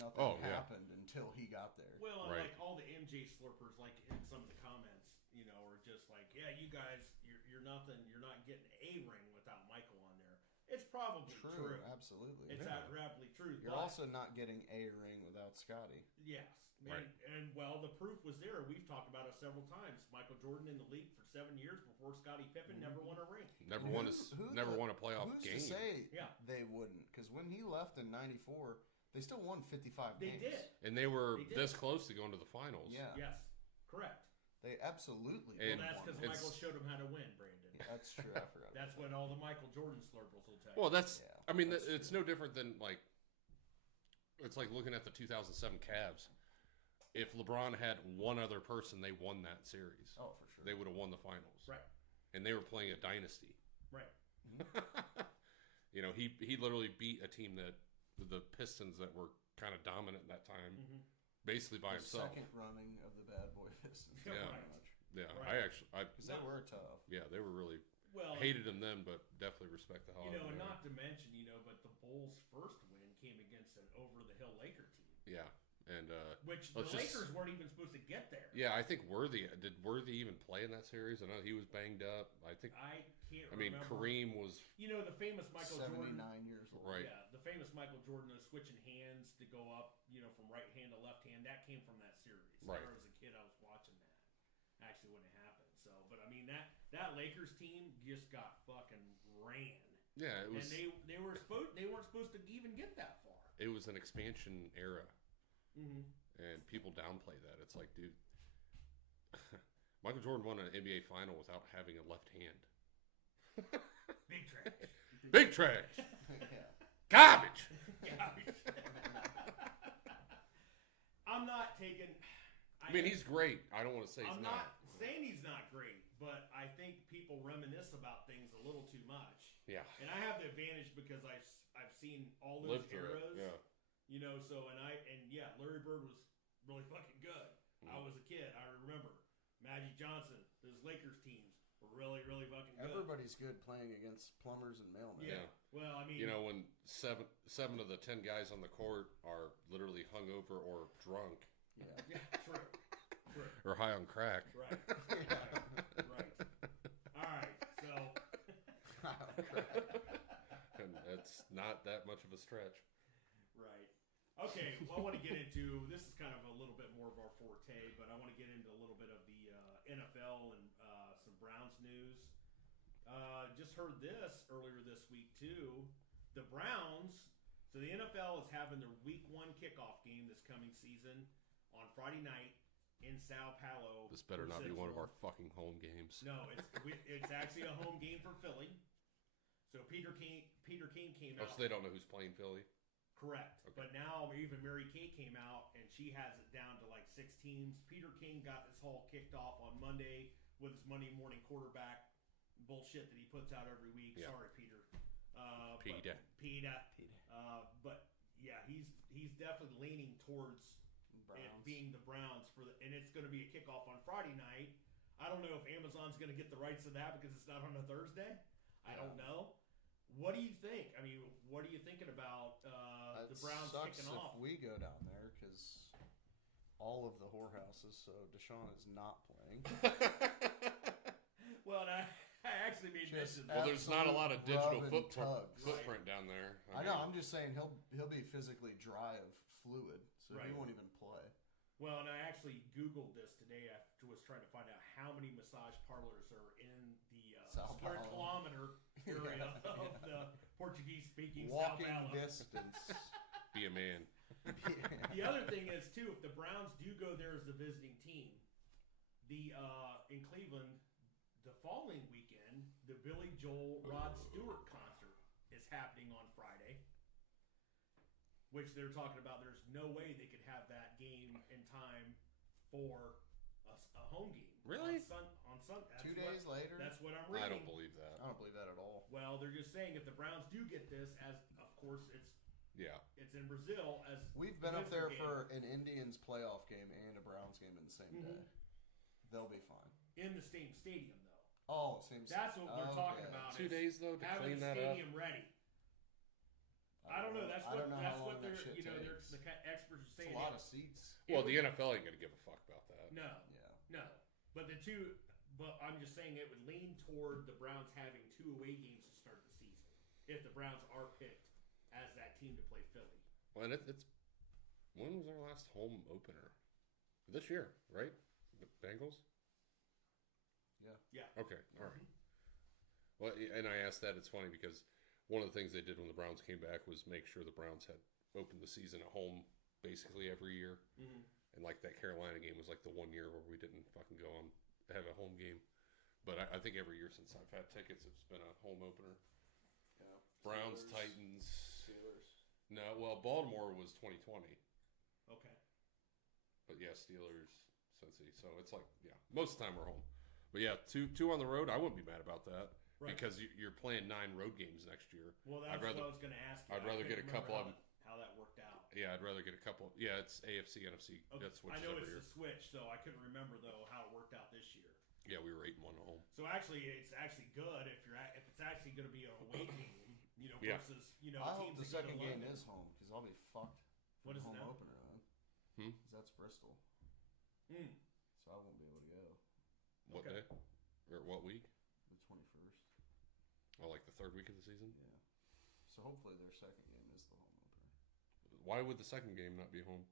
nothing yeah. happened until he got there. Well, and Right. all the MJ slurpers, in some of the comments, are just like, yeah, you guys, you're nothing. You're not getting a ring without Michael on there. It's probably true. Absolutely. It's rapidly true. You're but, also not getting a ring without Scotty. yes, Right. and the proof was there. We've talked about it several times. Michael Jordan in the league for 7 years before Scottie Pippen never won a ring. Never won a playoff who's game. To say Yeah. they wouldn't? Because when he left in '94, they still won 55 They games. did. And they were They did. this close to going to the finals. Yeah. Yes, correct. They absolutely. And Well, that's because it's- Michael showed him how to win, Brandon. Yeah, that's true. I forgot. That's what all the Michael Jordan slurpers will tell you. Well, that's. Yeah, I mean, that's it's no different than like. It's like looking at the 2007 Cavs. If LeBron had one other person, they won that series. Oh, for sure. They would have won the finals. Right. And they were playing a dynasty. Right. You know, he literally beat a team that the Pistons that were kind of dominant at that time, basically by the himself. Second running of the bad boy Pistons. Yeah. Right. Yeah, Right. Because they were tough. Yeah, they were really Well, hated him then, but definitely respect the hell out of and him. not to mention, but the Bulls' first win came against an over-the-hill Laker team, Yeah, and which the Lakers weren't even supposed to get there. Yeah, I think did Worthy even play in that series? I know he was banged up. I think. I can't. I mean, remember. Kareem was. The famous Michael 79 Jordan. years old. Right. Yeah, the famous Michael Jordan of switching hands to go up, from right hand to left hand. That came from that series. Right. As a kid, I was watching that. Actually, when it happened. So, but I mean that Lakers team just got fucking ran. Yeah, it was. And they weren't supposed to even get that far. It was an expansion era, Mm-hmm. and people downplay that. It's like, dude, Michael Jordan won an NBA final without having a left hand. Big trash. Big trash. Yeah. Garbage. Garbage. I'm not taking. I mean, he's great. I don't want to say he's I'm not. not saying he's not great, but I think people reminisce about things a little too much. Yeah. And I have the advantage because I've seen all those Lived through eras. it. Yeah. So Larry Bird was really fucking good. I was a kid. I remember Magic Johnson. Those Lakers teams were really, really fucking good. Everybody's good playing against plumbers and mailmen. Yeah. Well, I mean, when seven of the 10 guys on the court are literally hungover or drunk. Yeah. Yeah, true. Or high on crack. Right. Right. All right. So. And that's not that much of a stretch. Right. Okay. Well, I want to get into this is kind of a little bit more of our forte, but I want to get into a little bit of the NFL and some Browns news. Just heard this earlier this week too. The Browns. So the NFL is having their Week 1 kickoff game this coming season on Friday night in Sao Paulo. This better not be Brazil. one of our fucking home games. No, it's actually a home game for Philly. So Peter King came Oh, out. so they don't know who's playing Philly? Correct. Okay. But now even Mary Kate came out and she has it down to like 6 teams. Peter King got this all kicked off on Monday with his Monday morning quarterback bullshit that he puts out every week. Yeah. Sorry, Peter. Peter. But yeah, he's definitely leaning towards it being the Browns and it's going to be a kickoff on Friday night. I don't know if Amazon's going to get the rights to that because it's not on a Thursday. I don't know. What do you think? I mean, what are you thinking about the Browns kicking off? If we go down there because all of the whorehouses, so Deshaun is not playing. Well, and I actually made mention. Well, there's not a lot of digital rub and footprint tugs. down there. I know. I'm just saying he'll be physically dry of fluid, so he won't even play. Well, and I actually Googled this today. I was trying to find out how many massage parlors are in the square kilometer area of the Portuguese-speaking Sao Walking Paulo. distance. Be a man. The other thing is too, if the Browns do go there as the visiting team, in Cleveland, the following weekend, the Billy Joel Rod Stewart concert is happening on Friday. Which they're talking about. There's no way they could have that game in time for a home game. Really? On Sunday. 2 days later? That's what I'm reading. I don't believe that. I don't believe that at all. Well, they're just saying if the Browns do get this, as of course it's in Brazil. As we've been up there for an Indians playoff game and a Browns game in the same day. They'll be fine. In the same stadium, though. Oh, same. That's what we're talking about. 2 days though to having clean the that up. stadium ready. I don't know. That's what they're takes. the experts are saying. It's a lot of seats. Well, the NFL ain't gonna give a fuck about that. No. Yeah. No. But I'm just saying it would lean toward the Browns having 2 away games to start the season if the Browns are picked as that team to play Philly. Well, and it's when was our last home opener? This year, right? The Bengals. Yeah. Yeah. Okay. All right. Well, and I asked that. It's funny because one of the things they did when the Browns came back was make sure the Browns had opened the season at home basically every year. Mm-hmm. And like that Carolina game was like the one year where we didn't fucking go on have a home game. But I think every year since I've had tickets, it's been a home opener. Yeah. Browns, Steelers. Titans. Steelers. No, well, Baltimore was 2020. Okay. But yeah, Steelers, Cincy. So it's like, yeah, most of the time we're home. But yeah, two on the road, I wouldn't be mad about that. Right. Because you're playing 9 road games next year. Well, that's what I was going to ask you. I'd rather get a couple of them. How that worked out. Yeah, I'd rather get a couple. Yeah, it's AFC, NFC. Okay. That's what I know every it's year. the switch, so I couldn't remember though how it worked out this year. Yeah, we were 8-1 at home. So actually, it's actually good if it's actually going to be a away game, Yeah. versus I hope teams the that go to second game London. is home because I'll be fucked. What is it home now? opener then. 'Cause that's Bristol, so I won't be able to go. What Okay. day? Or what week? The 21st. Oh, like the third week of the season? Yeah. So hopefully their second game is the home opener. Why would the second game not be home?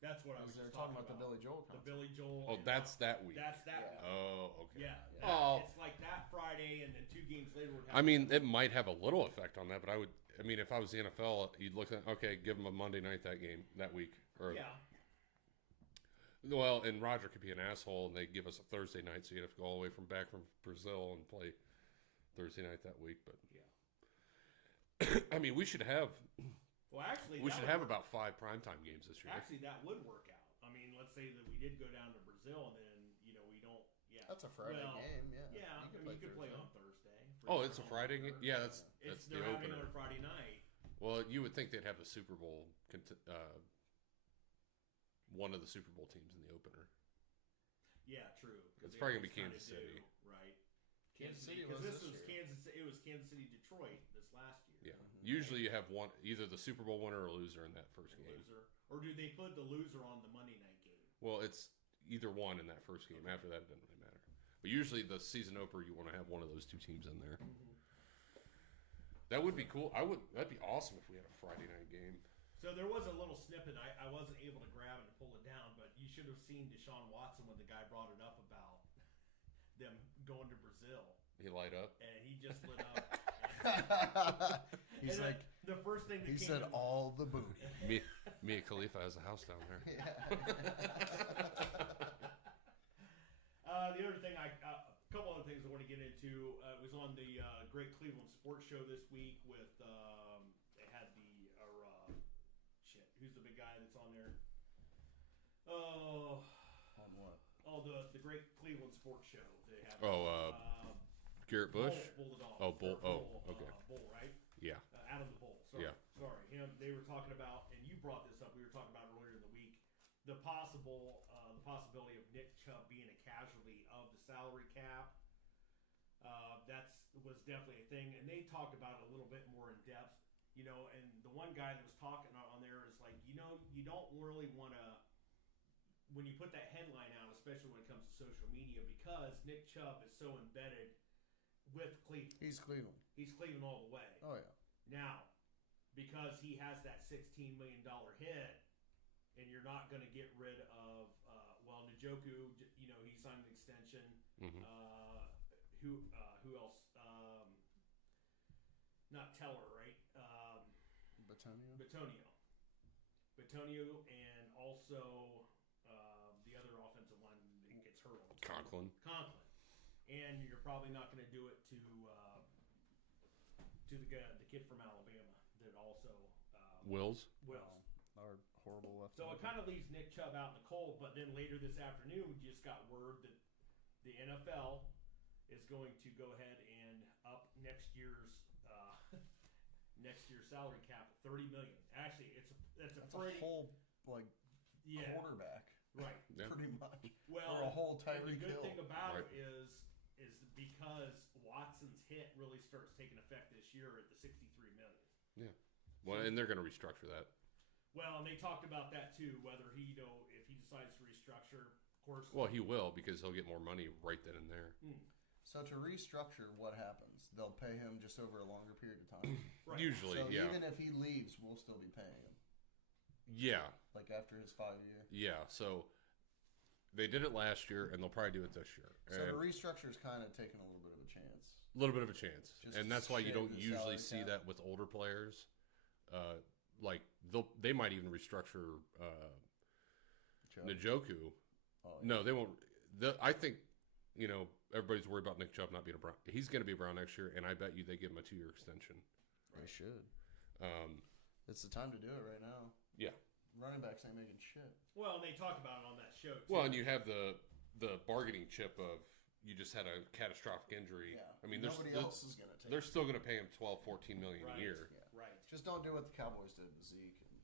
That's what I was Because they're just talking about the Billy Joel The concert. Billy Joel. Oh, and that's that week. That's that. Yeah. week. Oh, okay. Yeah. Oh. It's like that Friday, and then 2 games later. Would I mean, it might have a little effect on that, but I mean, if I was the NFL, you'd look at, okay, give them a Monday night that game, that week. Or, Yeah. Well, and Roger could be an asshole, and they give us a Thursday night, so you'd have to go all the way from Brazil and play Thursday night that week. But Yeah. I mean, we should have Well, actually, we that should would have work- about 5 primetime games this year. Actually, that would work out. I mean, let's say that we did go down to Brazil, and then we don't. Yeah. That's a Friday Well, game. Yeah. Yeah, You you could play Thursday. on Thursday. Oh, it's a Friday game. Yeah, that's It's the they're having opener. on a Friday night. Well, you would think they'd have the Super Bowl, one of the Super Bowl teams in the opener. Yeah, true. 'Cause It's they probably gonna be always Kansas kinda City. do, right? Kansas City because was this this was year. Kansas. It was Kansas City, Detroit this last year. Yeah. Usually you have one, either the Super Bowl winner or loser in that first The game. loser, or do they put the loser on the Monday night game? Well, it's either one in that first game. After that, it doesn't really matter. But usually the season opener, you want to have one of those 2 teams in there. That would be cool. That'd be awesome if we had a Friday night game. So there was a little snippet I wasn't able to grab and pull it down, but you should have seen Deshaun Watson when the guy brought it up about them going to Brazil, He light up. and he just lit up. He's And like, the first thing that he came said to all the booty. Mia Khalifa has a house down there. The other thing, a couple other things I want to get into. It was on the Great Cleveland Sports Show this week with they had who's the big guy that's on there? Oh, On what? oh, the Great Cleveland Sports Show. They have Garrett Bush. Bull the dog. Oh, Bull. Or Oh, okay. Bull, right? Yeah. Adam the Bull. Sorry. Yeah. Sorry. Him. They were talking about, and you brought this up. We were talking about earlier in the week. The possibility of Nick Chubb being a casualty of the salary cap. Was definitely a thing, and they talked about it a little bit more in depth. And the one guy that was talking on there is like, you don't really want to, when you put that headline out, especially when it comes to social media, because Nick Chubb is so embedded with Cleveland. He's Cleveland. He's Cleveland all the way. Oh yeah. Now, because he has that $16 million hit, and you're not going to get rid of, Njoku, he signed an extension. Mm-hmm. Who else? Not Teller, right? Batonio, and also the other offensive lineman that gets hurt. Conklin. And you're probably not going to do it to the kid from Alabama that also Wills. Our horrible left. So it kind of leaves Nick Chubb out in the cold. But then later this afternoon, we just got word that the NFL is going to go ahead and up next year's salary cap at $30 million. Actually, that's a whole yeah, quarterback, right? Yeah. Pretty much. Well, or a whole and Tyreek the good Hill. thing about Right. it is because Watson's hit really starts taking effect this year at the $63 million. Yeah. Well, and they're going to restructure that. Well, and they talked about that too, whether if he decides to restructure, of course. Well, he will because he'll get more money right then and there. So to restructure, what happens? They'll pay him just over a longer period of time. Right. Usually, So yeah. even if he leaves, we'll still be paying him. Yeah. Like after his 5 year. Yeah. So They did it last year, and they'll probably do it this year. So the restructure is kind of taking a little bit of a chance. A little bit of a chance, Just and that's why you don't shave the usually salary see cap. that with older players. Like they might even restructure Njoku. Oh, yeah. No, they won't. I think everybody's worried about Nick Chubb not being a Brown. He's going to be a Brown next year, and I bet you they give him a 2-year extension. They should. It's the time to do it right now. Yeah. Running backs ain't making shit. Well, they talked about it on that show, too. Well, and you have the bargaining chip of you just had a catastrophic injury. Yeah. I mean, Nobody else is going to take they're it. still going to pay him $12-14 million Right. a year. Yeah. Right. Just don't do what the Cowboys did with Zeke and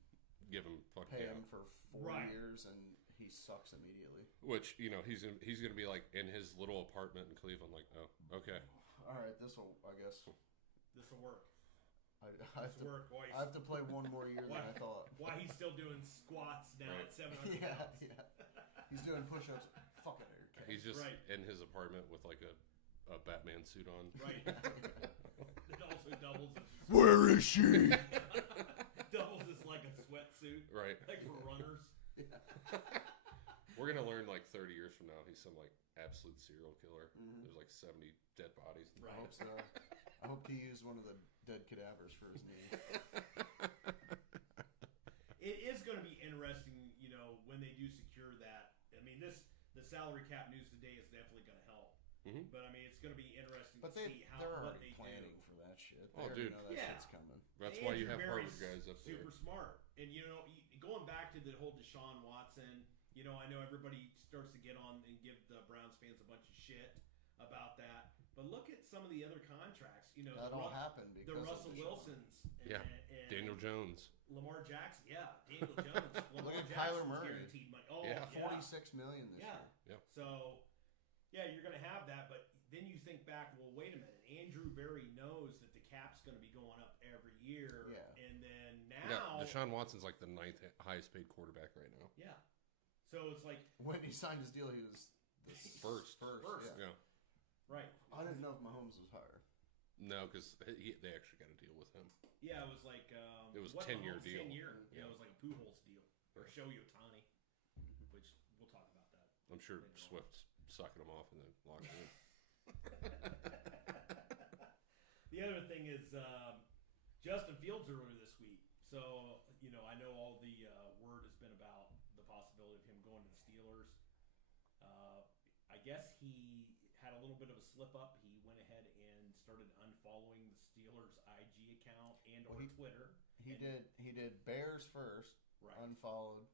Give him pay him for 4 Right. years and he sucks immediately. Which he's going to be like in his little apartment in Cleveland. Like, oh, okay. All right, this will, I guess. This will work. I This will work. Boys. have to play one more year than I thought. Why he's still doing squats now Right. at 700 Yeah, pounds. yeah. He's doing push-ups. Fuck it, Eric. He's just Right. in his apartment with like a Batman suit on. Right. It also doubles as Where is she? doubles as like a sweatsuit. Right. Like for runners. We're gonna learn like 30 years from now he's some like absolute serial killer. Mhm. There's like 70 dead bodies. I hope so. I hope he used one of the dead cadavers for his knee. It is going to be interesting, when they do secure that. I mean, the salary cap news today is definitely going to help. Mhm. But I mean, it's going to be interesting But to see they're what already they planning do. for that shit. They Oh, already dude. know that Yeah. shit's coming. That's why you Andrew have Berry's Harvard guys up there. super smart. And going back to the whole Deshaun Watson, I know everybody starts to get on and give the Browns fans a bunch of shit about that. But look at some of the other contracts. That all happened because the of Russell Deshaun. Wilsons. Yeah. And Daniel Jones. Lamar Jackson. Yeah, Daniel Jones. Lamar Look at Jackson's Kyler Murray. guaranteed money. Oh, Yeah. yeah. $46 million this Yeah. year. Yeah. So, yeah, you're going to have that, but then you think back, well, wait a minute. Andrew Berry knows that the cap's going to be going up every year. Yeah. And then Yeah, now. Deshaun Watson's like the 9th highest paid quarterback right now. Yeah. So it's like. When he signed his deal, he was the First. First. Yeah. Yeah. Right. I didn't know if Mahomes was higher. No, because they actually got a deal with him. Yeah, it was like. It was what 10-year Mahomes' deal. 10 year. Yeah, Yeah. it was like a Pujols deal. Or Shohei Ohtani, which we'll talk about that. I'm sure later on. Swift's sucking him off in the locker room. The other thing is Justin Fields earlier this week. So, I know all the word has been about the possibility of him going to the Steelers. I guess he had a little bit of a slip up. He went ahead and started unfollowing the Steelers' IG account and or Twitter. He did Bears first, Right. unfollowed.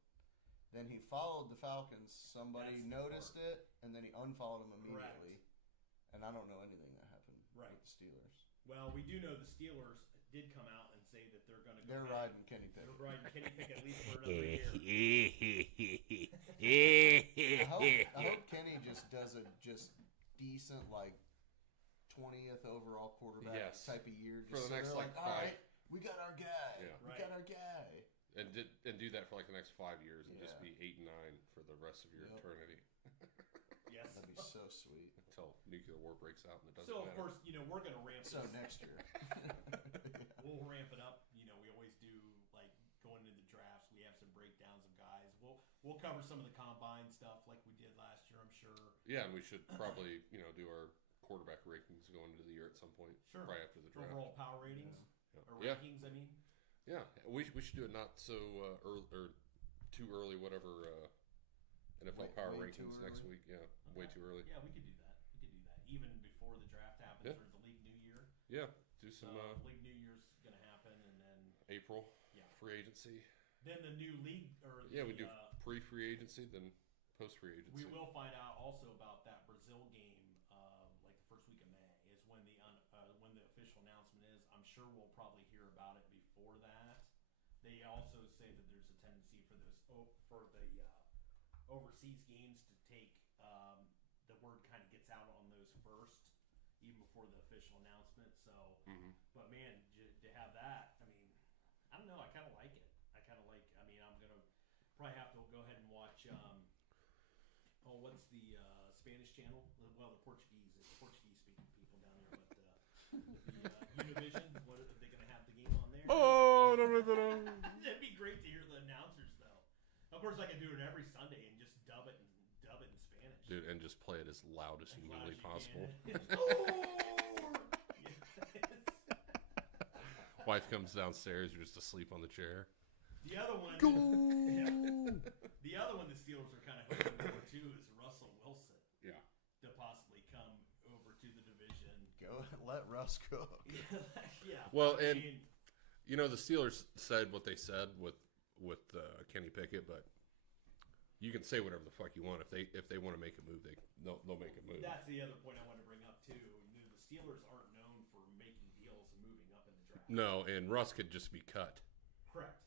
Then he followed the Falcons. Somebody That's the noticed part. it, and then he unfollowed them immediately. Correct. And I don't know anything that happened Right. with the Steelers. Well, we do know the Steelers did come out and say that they're going to go They're ahead. riding Kenny They're Pickett. riding Kenny Pickett at least for another year. I hope Kenny just does a decent 20th overall quarterback Yes. type of year. Just For the so next, they're like, all 5. right, we got our guy. Yeah. We Right. got our guy. And do that for like the next 5 years and just Yeah. be 8 and 9 for the rest of your Yep. eternity Yes. That'd be so sweet. until nuclear war breaks out and it doesn't So, of matter. course, we're going to ramp So this. next year. We'll ramp it up. We always do, like, going into the drafts. We have some breakdowns of guys. We'll cover some of the combine stuff like we did last year, I'm sure. Yeah, and we should probably do our quarterback rankings going into the year at some point. Sure. Right after the draft. Overall power ratings. Yeah. Or Yeah. rankings, I mean. Yeah, we should do it not so early or too early. Whatever NFL power way too rankings next early? week. Yeah, way too early. Yeah, we could do that. Even before the draft happens Yeah. or the league new year. Yeah, do some League new year's going to happen, and then April Yeah. free agency. then the new league or Yeah, the, we do pre-free agency, then post-free agency. we will find out also about that Brazil game, like the first week of May is when when the official announcement is. I'm sure we'll probably hear about it before that. They also say that there's a tendency for the overseas games to take the word kind of gets out on those first, even before the official announcement. So, but man, to have that, I mean, I don't know. I kind of like it. I'm gonna probably have to go ahead and watch. What's the Spanish channel? Well, the Portuguese speaking people down there, but the Univision. What are they going to have the game on there? Oh, That'd be great to hear the announcers, though. Of course, I can do it every Sunday and just dub it and Dude, and just play it as loud as humanly possible. Wife comes downstairs, you're just asleep on the chair. The other one, the other one the Steelers are kind of hoping for too is Russell Wilson. Yeah. To possibly come over to the division. Go let Russ cook. Yeah. Well, and you know the Steelers said what they said with Kenny Pickett, but you can say whatever the fuck you want if they want to make a move, they'll make a move. That's the other point I wanted to bring up too. The Steelers aren't known for making deals and moving up in the draft. No, and Russ could just be cut. Correct.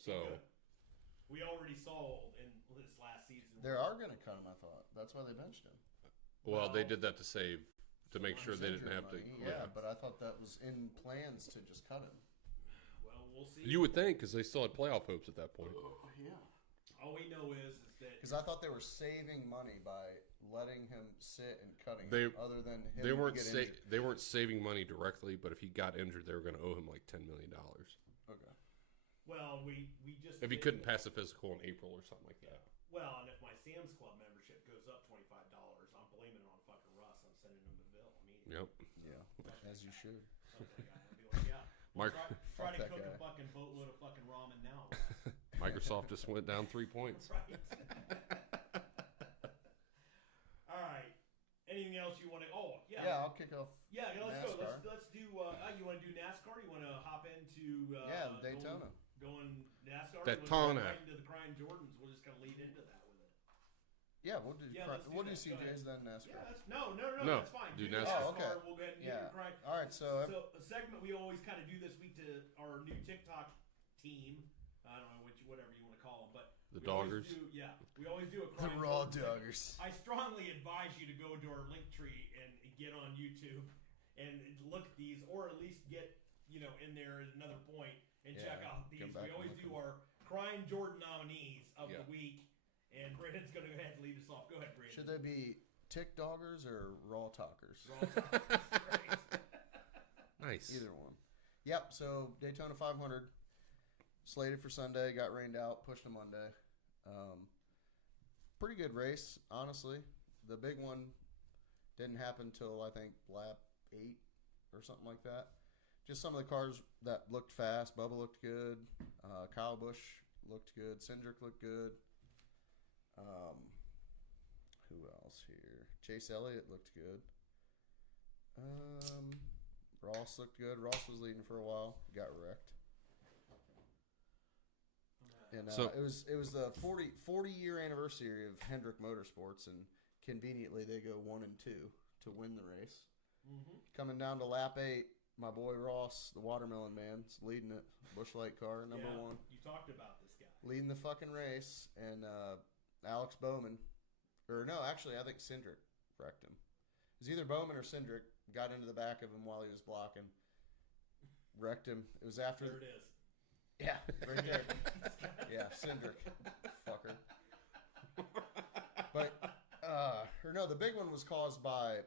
So we already saw in this last season. They are going to cut him, I thought. That's why they benched him. Well, they did that to make sure they didn't have to. Yeah, but I thought that was in plans to just cut him. Well, we'll see. You would think, because they still had playoff hopes at that point. Yeah. All we know is that because I thought they were saving money by letting him sit and cutting him. Other than him they weren't injured. they weren't saving money directly, but if he got injured, they were going to owe him like $10 million. Okay. Well, we just if he couldn't pass a physical in April or something like that. Well, and if my Sam's Club membership goes up $25, I'm blaming it on fucking Russ. I'm sending him a bill immediately. Yep. Yeah, as you should. Okay, I'll be like, yeah. Well, try to that cook guy. a fucking boatload of fucking ramen now. Microsoft just went down 3 points. Right. All right. Anything else you want to? Oh, yeah. Yeah, I'll kick off. Yeah, let's NASCAR. go. Let's do. You want to do NASCAR? You want to hop into? Daytona. Going NASCAR. Daytona. Right into the Crying Jordans. We'll just kind of lead into that with it. Yeah, we'll do. Let's do we'll do that. Go CJ's ahead. then NASCAR. Yeah, no, No, that's fine. do NASCAR. NASCAR. Oh, okay. We'll go ahead and Yeah. get Crying. All right, so a segment we always kind of do this week to our new TikTok team. I don't know whatever you want to call them, but The Doggers. We always do a the Crying Raw Jordan segment. Doggers. I strongly advise you to go to our link tree and get on YouTube and look at these, or at least get in there at another point and check out these. We always do our Crying Jordan nominees of the week, and Brandon's going to go ahead and lead us off. Go ahead, Brandon. Should they be TikDoggers or Raw Talkers? Right. Nice. Either one. Yep. So Daytona 500 slated for Sunday, got rained out, pushed to Monday. Pretty good race, honestly. The big one didn't happen till I think lap 8 or something like that. Just some of the cars that looked fast. Bubba looked good. Kyle Busch looked good. Cindric looked good. Who else here? Chase Elliott looked good. Ross looked good. Ross was leading for a while. Got wrecked. And it was the 40-year anniversary of Hendrick Motorsports, and conveniently they go 1 and 2 to win the race. Mm-hmm. Coming down to lap 8, my boy Ross, the Watermelon Man, is leading it. Busch Light car, number 1. You talked about this guy. Leading the fucking race, and Alex Bowman, or no, actually I think Cindric wrecked him. It was either Bowman or Cindric got into the back of him while he was blocking, wrecked him. It was after. There it is. Yeah, right there. Yeah, Cindric, fucker. But, or no, the big one was caused by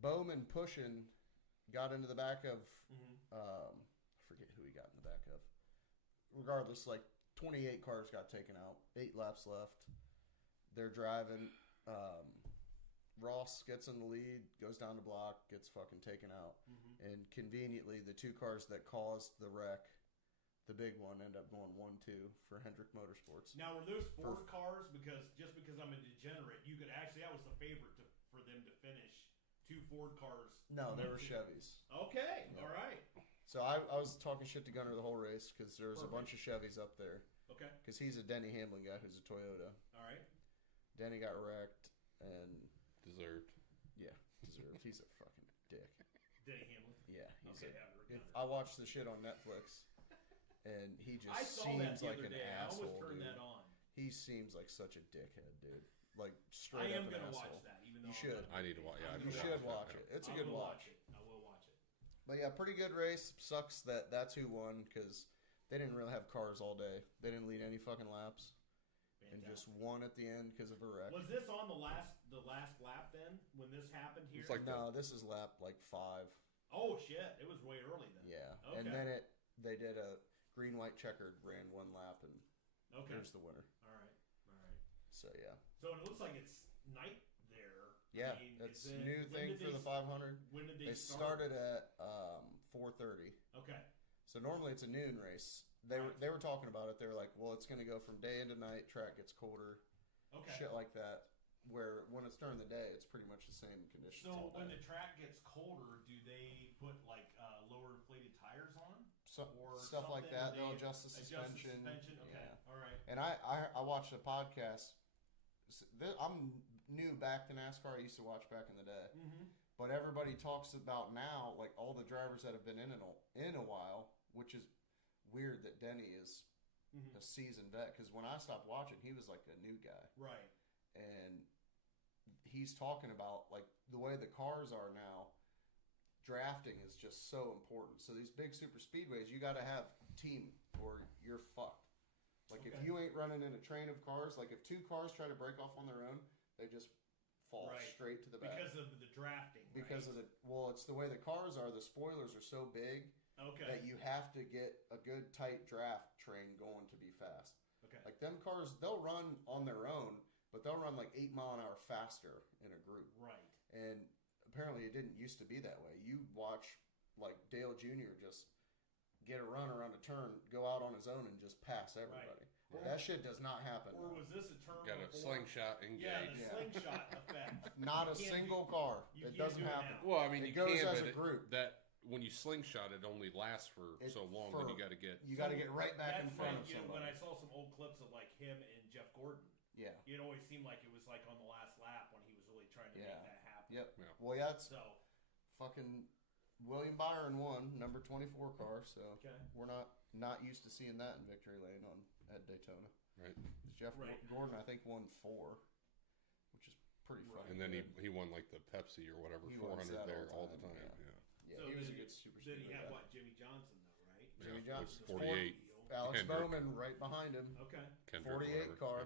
Bowman pushing, got into the back of, I forget who he got in the back of. Regardless, like 28 cars got taken out, 8 laps left. They're driving. Ross gets in the lead, goes down the block, gets fucking taken out. And conveniently, the 2 cars that caused the wreck, the big one, end up going 1-2 for Hendrick Motorsports. Now, were those Ford cars? Because just because I'm a degenerate, you could actually, that was the favorite for them to finish 2 Ford cars. No, they were Chevys. Okay, Yep. all right. So I was talking shit to Gunner the whole race because there was a bunch of Chevys up there. Okay. Because he's a Denny Hamlin guy who's a Toyota. All right. Denny got wrecked and Deserved. yeah, deserved. He's a fucking dick. Denny Hamlin. Yeah, he's Okay, if I watched the shit on Netflix, and he just I saw that seems the like other an day. I asshole. almost turned dude. that on. He seems like such a dickhead, dude. Like I straight am up an gonna asshole. watch that. Even though You should. I need to watch. Yeah, You should watch it. It's a good watch. I will watch it. But yeah, pretty good race. Sucks that that's who won because they didn't really have cars all day. They didn't lead any fucking laps, and just won at the end because of a wreck. Was this on the last lap then when this happened here? It's like No, this is lap like 5. Oh shit! It was way early then. Yeah, Okay. and then they did a green white checkered, ran 1 lap, and Okay. here's the winner. All right. So So yeah. So it looks like it's night there. Yeah, I mean, it's is a it- new when thing did for they the 500. When did They started at 4:30. Okay. So normally it's a noon race. They were talking about it. They were like, well, it's going to go from day into night. Track gets colder. Okay. Shit like that. Where when it's during the day, it's pretty much the same conditions. So all when day. the track gets colder, do they put like lower inflated tires on? Or Stuff like something? that. Or They'll they adjust the suspension. Okay. Yeah. All right. And I watched a podcast. I'm new back to NASCAR. I used to watch back in the day. Mm-hmm. But everybody talks about now, like all the drivers that have been in a while, which is weird that Denny is a seasoned vet. Because when I stopped watching, he was like a new guy. Right. And he's talking about like the way the cars are now. Drafting is just so important. So these big super speedways, you got to have team or you're fucked. Like if you ain't running in a train of cars, like if two cars try to break off on their own, they just fall straight to the back. Because of the drafting. Because right? of it's the way the cars are. The spoilers are so big that you have to get a good tight draft train going to be fast. Okay. Like them cars, they'll run on their own, but they'll run like 8 mile an hour faster in a group. Right. And apparently it didn't used to be that way. You watch like Dale Jr. just get a run around a turn, go out on his own, and just pass everybody. Right. That shit does not happen. Or was this a term? Got a slingshot engaged. Yeah, the slingshot effect. Not a single car. It doesn't happen. Well, I mean, it you goes can, as but a group. That when you slingshot, it only lasts for so long. Then you got to get right back in front of somebody. somebody. When I saw some old clips of like him and Jeff Gordon, it always seemed like it was like on the last lap when he was really trying to make that happen. Yep. Yeah. Well, yeah, it's fucking William Byron won, number 24 car. So we're not used to seeing that in victory lane at Daytona. Right. Jeff Gordon, I think, won 4, which is pretty funny. And then he won like the Pepsi or whatever, He 400 there all the time. Yeah, so he was a then good super Then speedway he had guy. what? Jimmy Johnson though, right? Jimmy Yeah, Johnson, 48. Alex Hendrick. Bowman right behind him. Okay. Kendrick, 48 whatever. car.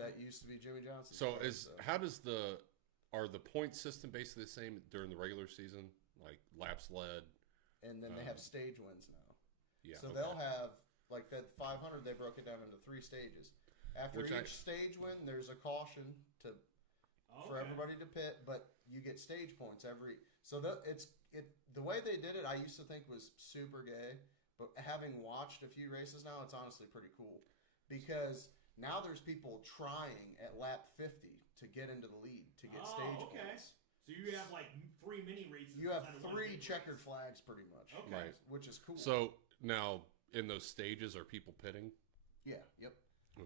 That used to be Jimmy Johnson. So how does are the point system basically the same during the regular season, like laps led? And then they have stage wins now. Yeah. So they'll have like that 500. They broke it down into 3 stages. After each stage win, there's a caution for everybody to pit, but you get stage points every. So the way they did it, I used to think was super gay, but having watched a few races now, it's honestly pretty cool because now there's people trying at lap 50 to get into the lead to get stage points. So you have like 3 mini races. You have instead of 3 checkered flags pretty much, Right. which is cool. So now in those stages, are people pitting? Yeah. Yep.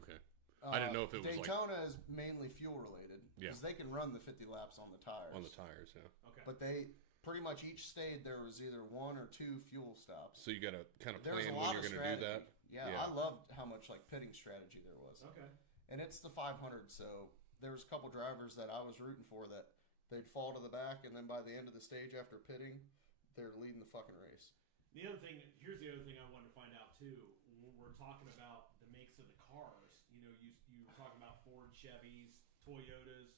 Okay. I didn't know if it was Daytona is mainly fuel related because they can run the 50 laps on the tires. on the tires, yeah. Okay. But they pretty much each stage there was either 1 or 2 fuel stops. So you got to kind of There's plan a when lot you're of going to do that. strategy. Yeah, I loved how much like pitting strategy there was. Okay. And it's the 500, so there was a couple drivers that I was rooting for that they'd fall to the back, and then by the end of the stage after pitting, they're leading the fucking race. The other thing, here's the other thing I wanted to find out too. When we're talking about the makes of the cars, you know, you were talking about Ford, Chevys, Toyotas.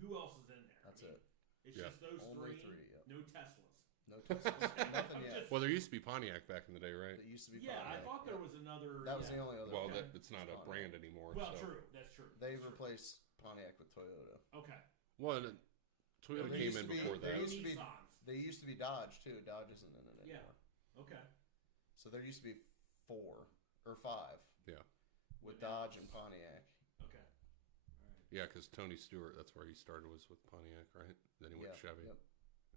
Who else is in there? That's it. It's just those Only 3. 3, yep. No Teslas. No Teslas. Nothing yet. Well, there used to be Pontiac back in the day, right? It used to be Yeah, I Pontiac, thought there was another. That was the only other. Well, one. it's not a Pontiac. brand anymore. Well, so. true. That's true. They replaced Pontiac with Toyota. Okay. Well, and Toyota There came used in to be- before there that. used to be- Nissans. They used to be Dodge too. Dodge isn't in it Yeah. anymore. Okay. So there used to be 4 or 5 Yeah. with But now Dodge and Pontiac. Okay. All right. Yeah, because Tony Stewart, that's where he started, was with Pontiac, right? Then he went to Chevy. Yep.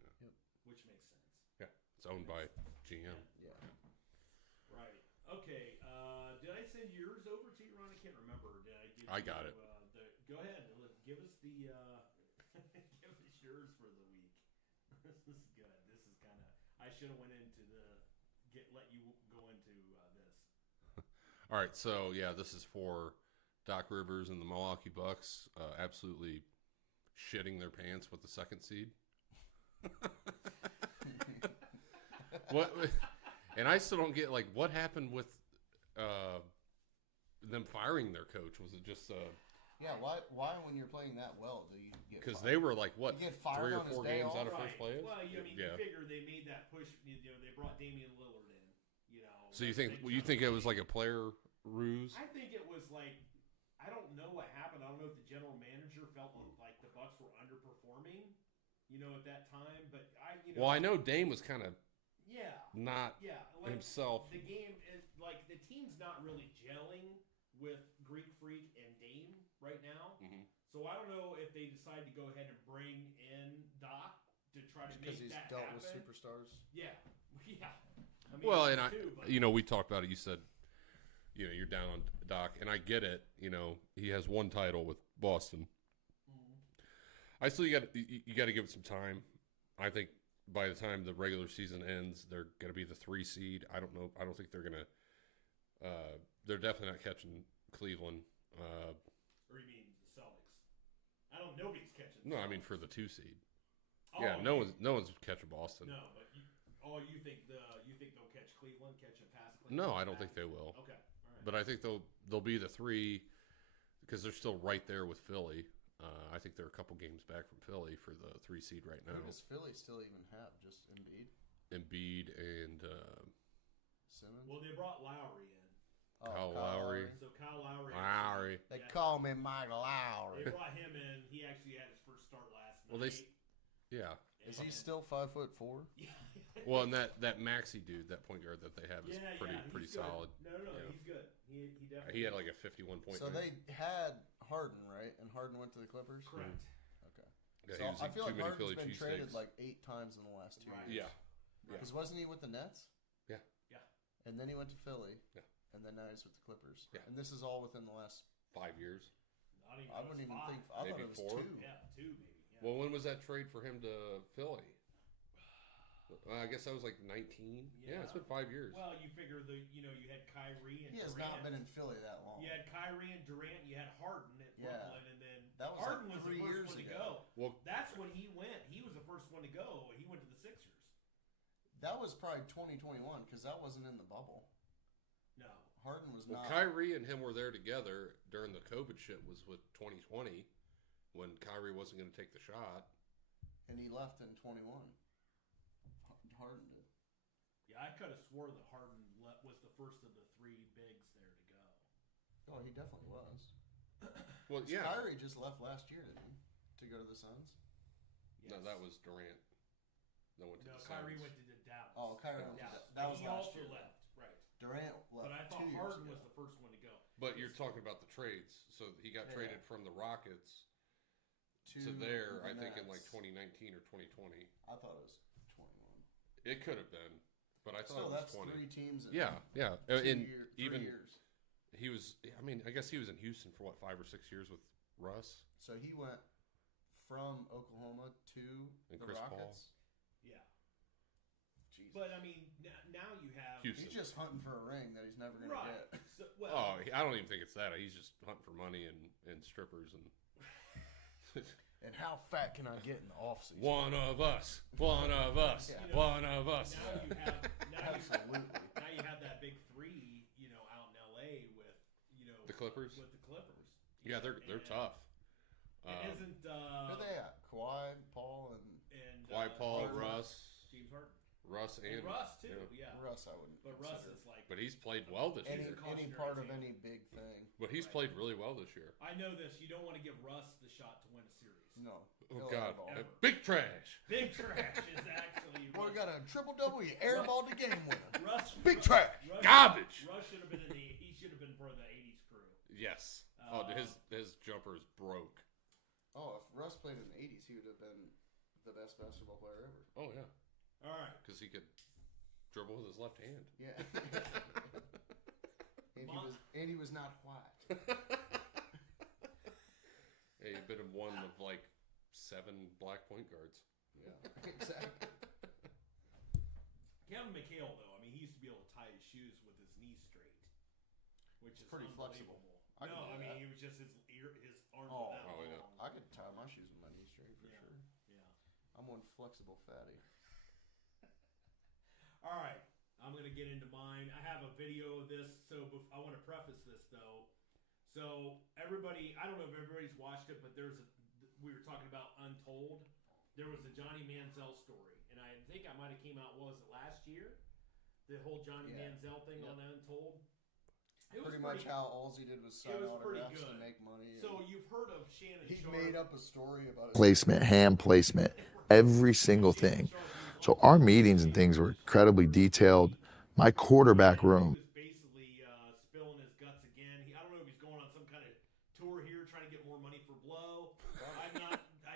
Which makes sense. Yeah. It's owned by GM. Yeah. Right. Okay. Did I send yours over to you, Ron? I can't remember. Did I give I you, got it. Go ahead. Give us the give us yours for the week. This is good. This is kind of. I should have went into let you go into this. All right, so yeah, this is for Doc Rivers and the Milwaukee Bucks, absolutely shitting their pants with the 2nd seed. What? And I still don't get like what happened with them firing their coach. Was it just Yeah, why when you're playing that well do you get because fired? they were like what You get fired 3 or on his 4 day games off? out of Right. first place? Well, you Yeah. figure they made that push. You know, they brought Damian Lillard in. You know. So you they think tried it was like a player ruse? I think it was like I don't know what happened. I don't know if the general manager felt like the Bucks were underperforming, at that time. But Well, I know Dame was kind of not like himself. The game is like the team's not really gelling with Greek Freak and Dame right now. Mm-hmm. So I don't know if they decide to go ahead and bring in Doc to try to make that happen. Because he's dealt with superstars. Yeah. I mean, Well, and we talked about it. You said, you're down on Doc, and I get it. He has one title with Boston. Mm-hmm. I still you got to give it some time. I think by the time the regular season ends, they're going to be the 3 seed. I don't know. I don't think they're going to. They're definitely not catching Cleveland. Or you mean the Celtics? Nobody's catching. No, I mean for the 2 seed. Oh, yeah, no one's catching Boston. No, but you think they'll catch Cleveland, catch them past Cleveland? No, I don't think they will. Okay, all right. But I think they'll be the 3 because they're still right there with Philly. I think they're a couple games back from Philly for the 3 seed right now. Who does Philly still even have? Just Embiid? Embiid and Simmons? Well, they brought Lowry in. Kyle Lowry. So Kyle Lowry. Lowry. They call me Michael Lowry. They brought him in. He actually had his first start last night. Well, yeah. Is he still 5'4"? Yeah. Well, and that Maxey dude, that point guard that they have, is pretty he's solid. No, he's good. He definitely. He had like a 51 point. So they had Harden, right? And Harden went to the Clippers. Correct. Okay. Yeah, so I feel like Harden's Philly been traded steaks. like 8 times in the last 2 Right. years. Yeah. Because wasn't he with the Nets? Yeah. And then he went to Philly. Yeah. And then now he's with the Clippers. Yeah. And this is all within the last 5 years. Not even. I wouldn't even 5. think. I Maybe thought it was 4. 2. Yeah, 2 maybe. Yeah. Well, when was that trade for him to Philly? I guess that was like 19. Yeah, it's been 5 years. Well, you figure you had Kyrie and He has Durant. not been in Philly that long. You had Kyrie and Durant. You had Harden at Brooklyn, and then that was Harden like was 3 the years first one to ago. go. Well, that's when he went. He was the first one to go. He went to the Sixers. That was probably 2021 because that wasn't in the bubble. No, Harden was well, not. Kyrie and him were there together during the COVID shit. Was with 2020 when Kyrie wasn't going to take the shot, and he left in 21. Harden did. Yeah, I could have swore that Harden was the first of the 3 bigs there to go. Oh, he definitely was. Well, yeah. Kyrie just left last year, didn't he? To go to the Suns? Yes. No, that was Durant. That went to the Kyrie Suns. went to Dallas. Oh, Kyrie went to Dallas. that was he last also year. left, right? Durant left. But I thought 2 years Harden ago. was the first one to go. But you're talking about the trades. So he got traded from the Rockets to there, I think, in like 2019 or 2020. I thought it was 21. It could have been, but I thought Still, it was that's 20. 3 teams in Yeah. 3 Even years. he was. I mean, I guess he was in Houston for 5 or 6 years with Russ So he went from Oklahoma to and the Chris Paul. Rockets. Yeah. Jesus. But I mean, now you have Houston. He's just hunting for a ring that he's never going to right. get. So, well, Oh, I don't even think it's that. He's just hunting for money and strippers and. And how fat can I get in the offseason? One of us. One of us. Yeah. One of us. Now you have Absolutely. now you have that big 3, out in LA with The Clippers. With the Clippers. Yeah, they're tough. And isn't Who are they at? Kawhi, Paul, and Kawhi, Paul, Harden. Russ, James Harden. Russ, and Russ too. yeah. Yeah. Russ. I wouldn't. But Russ consider. is like. But he's played well this any year. part of any big thing. But he's played really well this year. I know this. You don't want to give Russ the shot to win a series. No. Oh He'll God, airball. big trash. Big trash is actually. Well, we got a triple-double. He airballed the game winner. Big trash. Garbage. Russ should have been he should have been part of the '80s crew. Yes. His jumpers broke. Oh, if Russ played in the '80s, he would have been the best basketball player ever. Oh yeah. All right. Because he could dribble with his left hand. Yeah. and he was not white. Hey, he'd been one of like 7 black point guards. Yeah, exactly. Kevin McHale, though, I mean, he used to be able to tie his shoes with his knees straight, which is pretty unbelievable. flexible. He was just his arms Oh, were that long. yeah. I could tie my shoes with my knees straight for sure. Yeah. I'm one flexible fatty. All right, I'm going to get into mine. I have a video of this, so I want to preface this, though. So everybody, I don't know if everybody's watched it, but we were talking about Untold. There was the Johnny Manziel story, and I think I might have came out, what was it, last year? The whole Johnny Manziel thing on Untold. Pretty much how all he did was sign autographs and make money. So you've heard of Shannon He Sharp. made up a story about placement, hand placement, every single thing. So our meetings and things were incredibly detailed. My quarterback room. Basically spilling his guts again. I don't know if he's going on some kind of tour here, trying to get more money for blow. I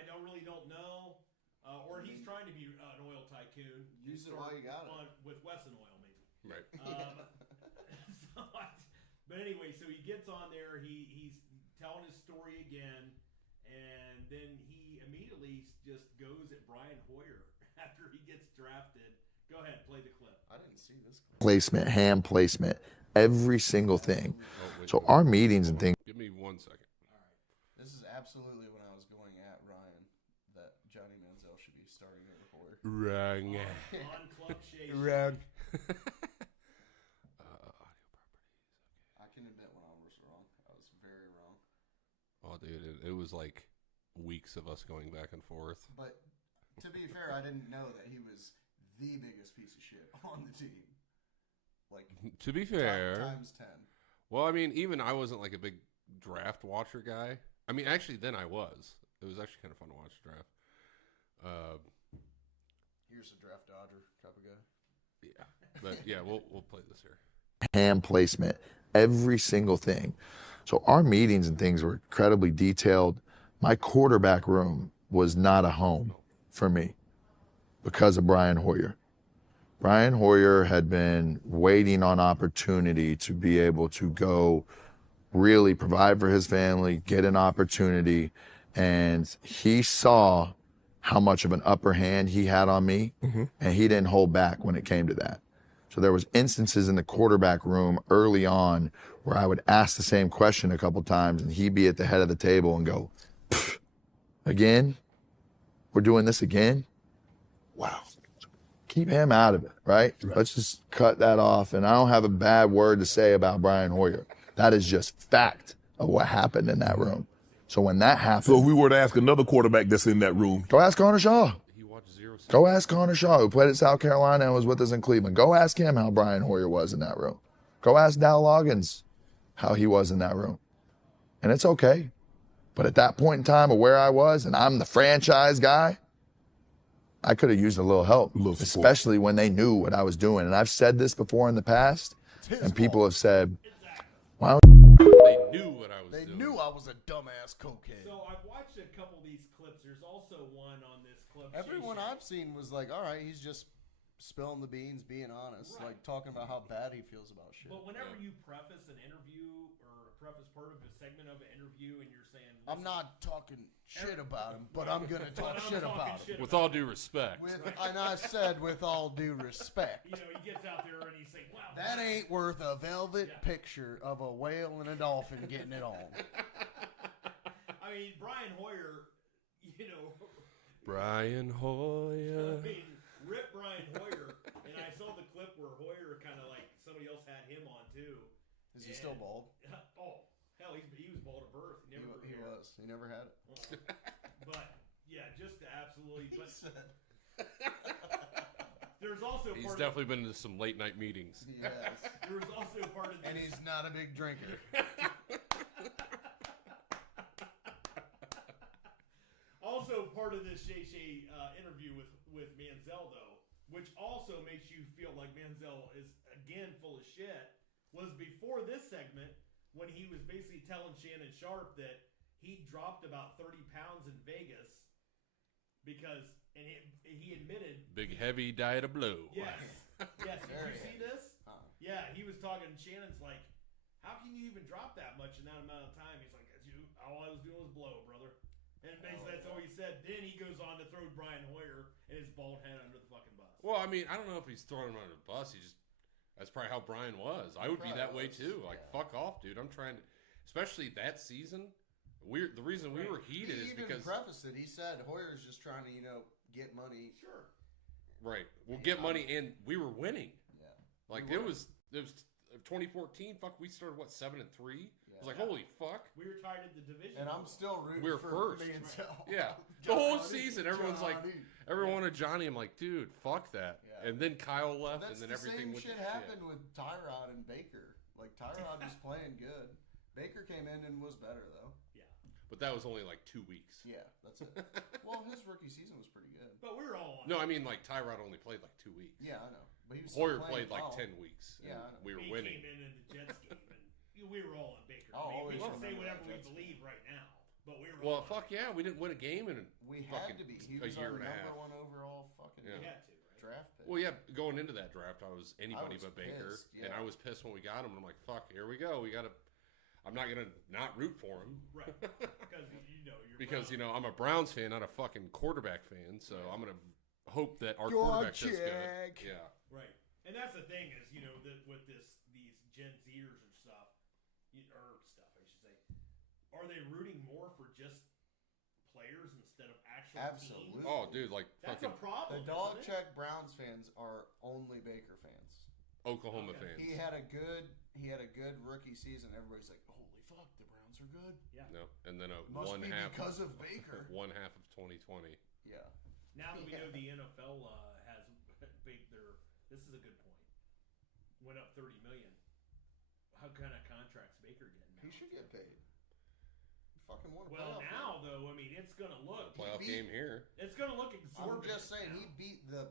don't know. Or he's trying to be an oil tycoon. Use it while you got it. With Wesson Oil, maybe. Right. But anyway, so he gets on there. He's telling his story again, and then he immediately just goes at Brian Hoyer after he gets drafted. Go ahead, play the clip. I didn't see this clip. Placement, hand placement, every single thing. So our meetings and things. Give me 1 second. All right. This is absolutely when I was going at Ryan that Johnny Manziel should be starting over Hoyer. Wrong. On Club Shea. Wrong. I can admit when I was wrong. I was very wrong. Oh, dude, it was like weeks of us going back and forth. But to be fair, I didn't know that he was the biggest piece of shit on the team. Like, to be fair, times 10. Well, I mean, even I wasn't like a big draft watcher guy. I mean, actually, then I was. It was actually kind of fun to watch the draft. Here's a draft dodger type of guy. Yeah, but yeah, we'll play this here. Hand placement, every single thing. So our meetings and things were incredibly detailed. My quarterback room was not a home for me because of Brian Hoyer. Brian Hoyer had been waiting on opportunity to be able to go really provide for his family, get an opportunity, and he saw how much of an upper hand he had on me, and he didn't hold back when it came to that. So there was instances in the quarterback room early on where I would ask the same question a couple times, and he'd be at the head of the table and go, again? We're doing this again? Wow. Keep him out of it, right? Let's just cut that off. And I don't have a bad word to say about Brian Hoyer. That is just fact of what happened in that room. So when that happened. So if we were to ask another quarterback that's in that room. Go ask Connor Shaw. Go ask Connor Shaw, who played at South Carolina and was with us in Cleveland. Go ask him how Brian Hoyer was in that room. Go ask RawDawgers how he was in that room. And it's okay. But at that point in time of where I was, and I'm the franchise guy, I could have used a little help, especially when they knew what I was doing. And I've said this before in the past, and people have said, why don't They knew what I was doing. They knew I was a dumbass cokehead. So I've watched a couple of these clips. There's also one on this clip. Everyone I've seen was like, all right, he's just spilling the beans, being honest, Right. like talking about how bad he feels about shit. But whenever you preface an interview or preface part of a segment of an interview and you're saying, I'm not talking shit about him, but I'm going to talk shit about him. With all due respect. And I said with all due respect. You know, he gets out there and he's saying, wow. That ain't worth a velvet picture of a whale and a dolphin getting it on. I mean, Brian Hoyer, you know. Brian Hoyer. I mean, rip Brian Hoyer. And I saw the clip where Hoyer kind of like somebody else had him on too. Is he still bald? Oh, hell, he was bald at birth. He was. He never had it. But yeah, just to absolutely. There's also. He's definitely been to some late night meetings. Yes. There was also part of this. And he's not a big drinker. Also, part of this Shay interview with Manziel, though, which also makes you feel like Manziel is again full of shit, was before this segment when he was basically telling Shannon Sharp that he dropped about 30 pounds in Vegas because, and he admitted. Big heavy diet of blow. Yes. Yes. Did you see this? Yeah, he was talking. Shannon's like, how can you even drop that much in that amount of time? He's like, all I was doing was blow, brother. And basically that's all he said. Then he goes on to throw Brian Hoyer and his bald head under the fucking bus. Well, I mean, I don't know if he's throwing him under the bus. That's probably how Brian was. I would be that way too. Like, fuck off, dude. I'm trying to, especially that season. The reason we were heated is because. He even prefaced it. He said Hoyer's just trying to, get money. Sure. Right. We'll get money, and we were winning. Yeah. Like it was 2014. Fuck, we started 7-3. I was like, holy fuck. We were tied in the division. And I'm still rooting we were for first. Manziel. Yeah. The whole season, everyone's like, everyone wanted Johnny. I'm like, dude, fuck that. Yeah. And then Kyle left, and then everything went to shit. Same shit happened with Tyrod and Baker. Like, Tyrod was playing good. Baker came in and was better, though. Yeah. But that was only like 2 weeks. Yeah, that's it. Well, his rookie season was pretty good. But we were all on. No, I mean, like, Tyrod only played like 2 weeks. Yeah, I know. But he was Hoyer still played playing like well. 10 weeks. Yeah, I know. We were He winning. came in the Jets game, and we were all on Baker. I'll I mean, we always can say remember whatever that we Jets believe right now, but we were Well, all fuck yeah, we didn't win a game in We fucking had to be. He a was year our and a half. number one overall fucking Yeah. We had to, right? draft pick. Well, yeah, going into that draft, I was anybody was but Baker, pissed, and yeah. I was pissed when we got him. And I'm like, fuck, here we go. We got to. I'm not gonna not root for him, Right? Because you're because Brown. I'm a Browns fan, not a fucking quarterback fan. So I'm gonna hope that our Dog quarterback does good. check. Yeah. Right. And that's the thing is, with these Gen Zers and stuff, or stuff, I should say, are they rooting more for just players instead of actual Absolutely. teams? Oh, dude, like That's fucking a problem. The dog isn't it? check Browns fans are only Baker fans. Oklahoma Okay. fans. He had a good rookie season. Everybody's like, holy fuck, the Browns are good. Yeah. No, and then Must one be half because of Baker. one half of 2020. Yeah. Now that we know the NFL has big, this is a good point. Went up $30 million. How kind of contracts Baker getting? Now? He should get paid. He fucking won a Well, playoff now game. though, I mean, it's gonna look. Playoff game here. It's gonna look I'm exorbitant. just saying, now. he beat a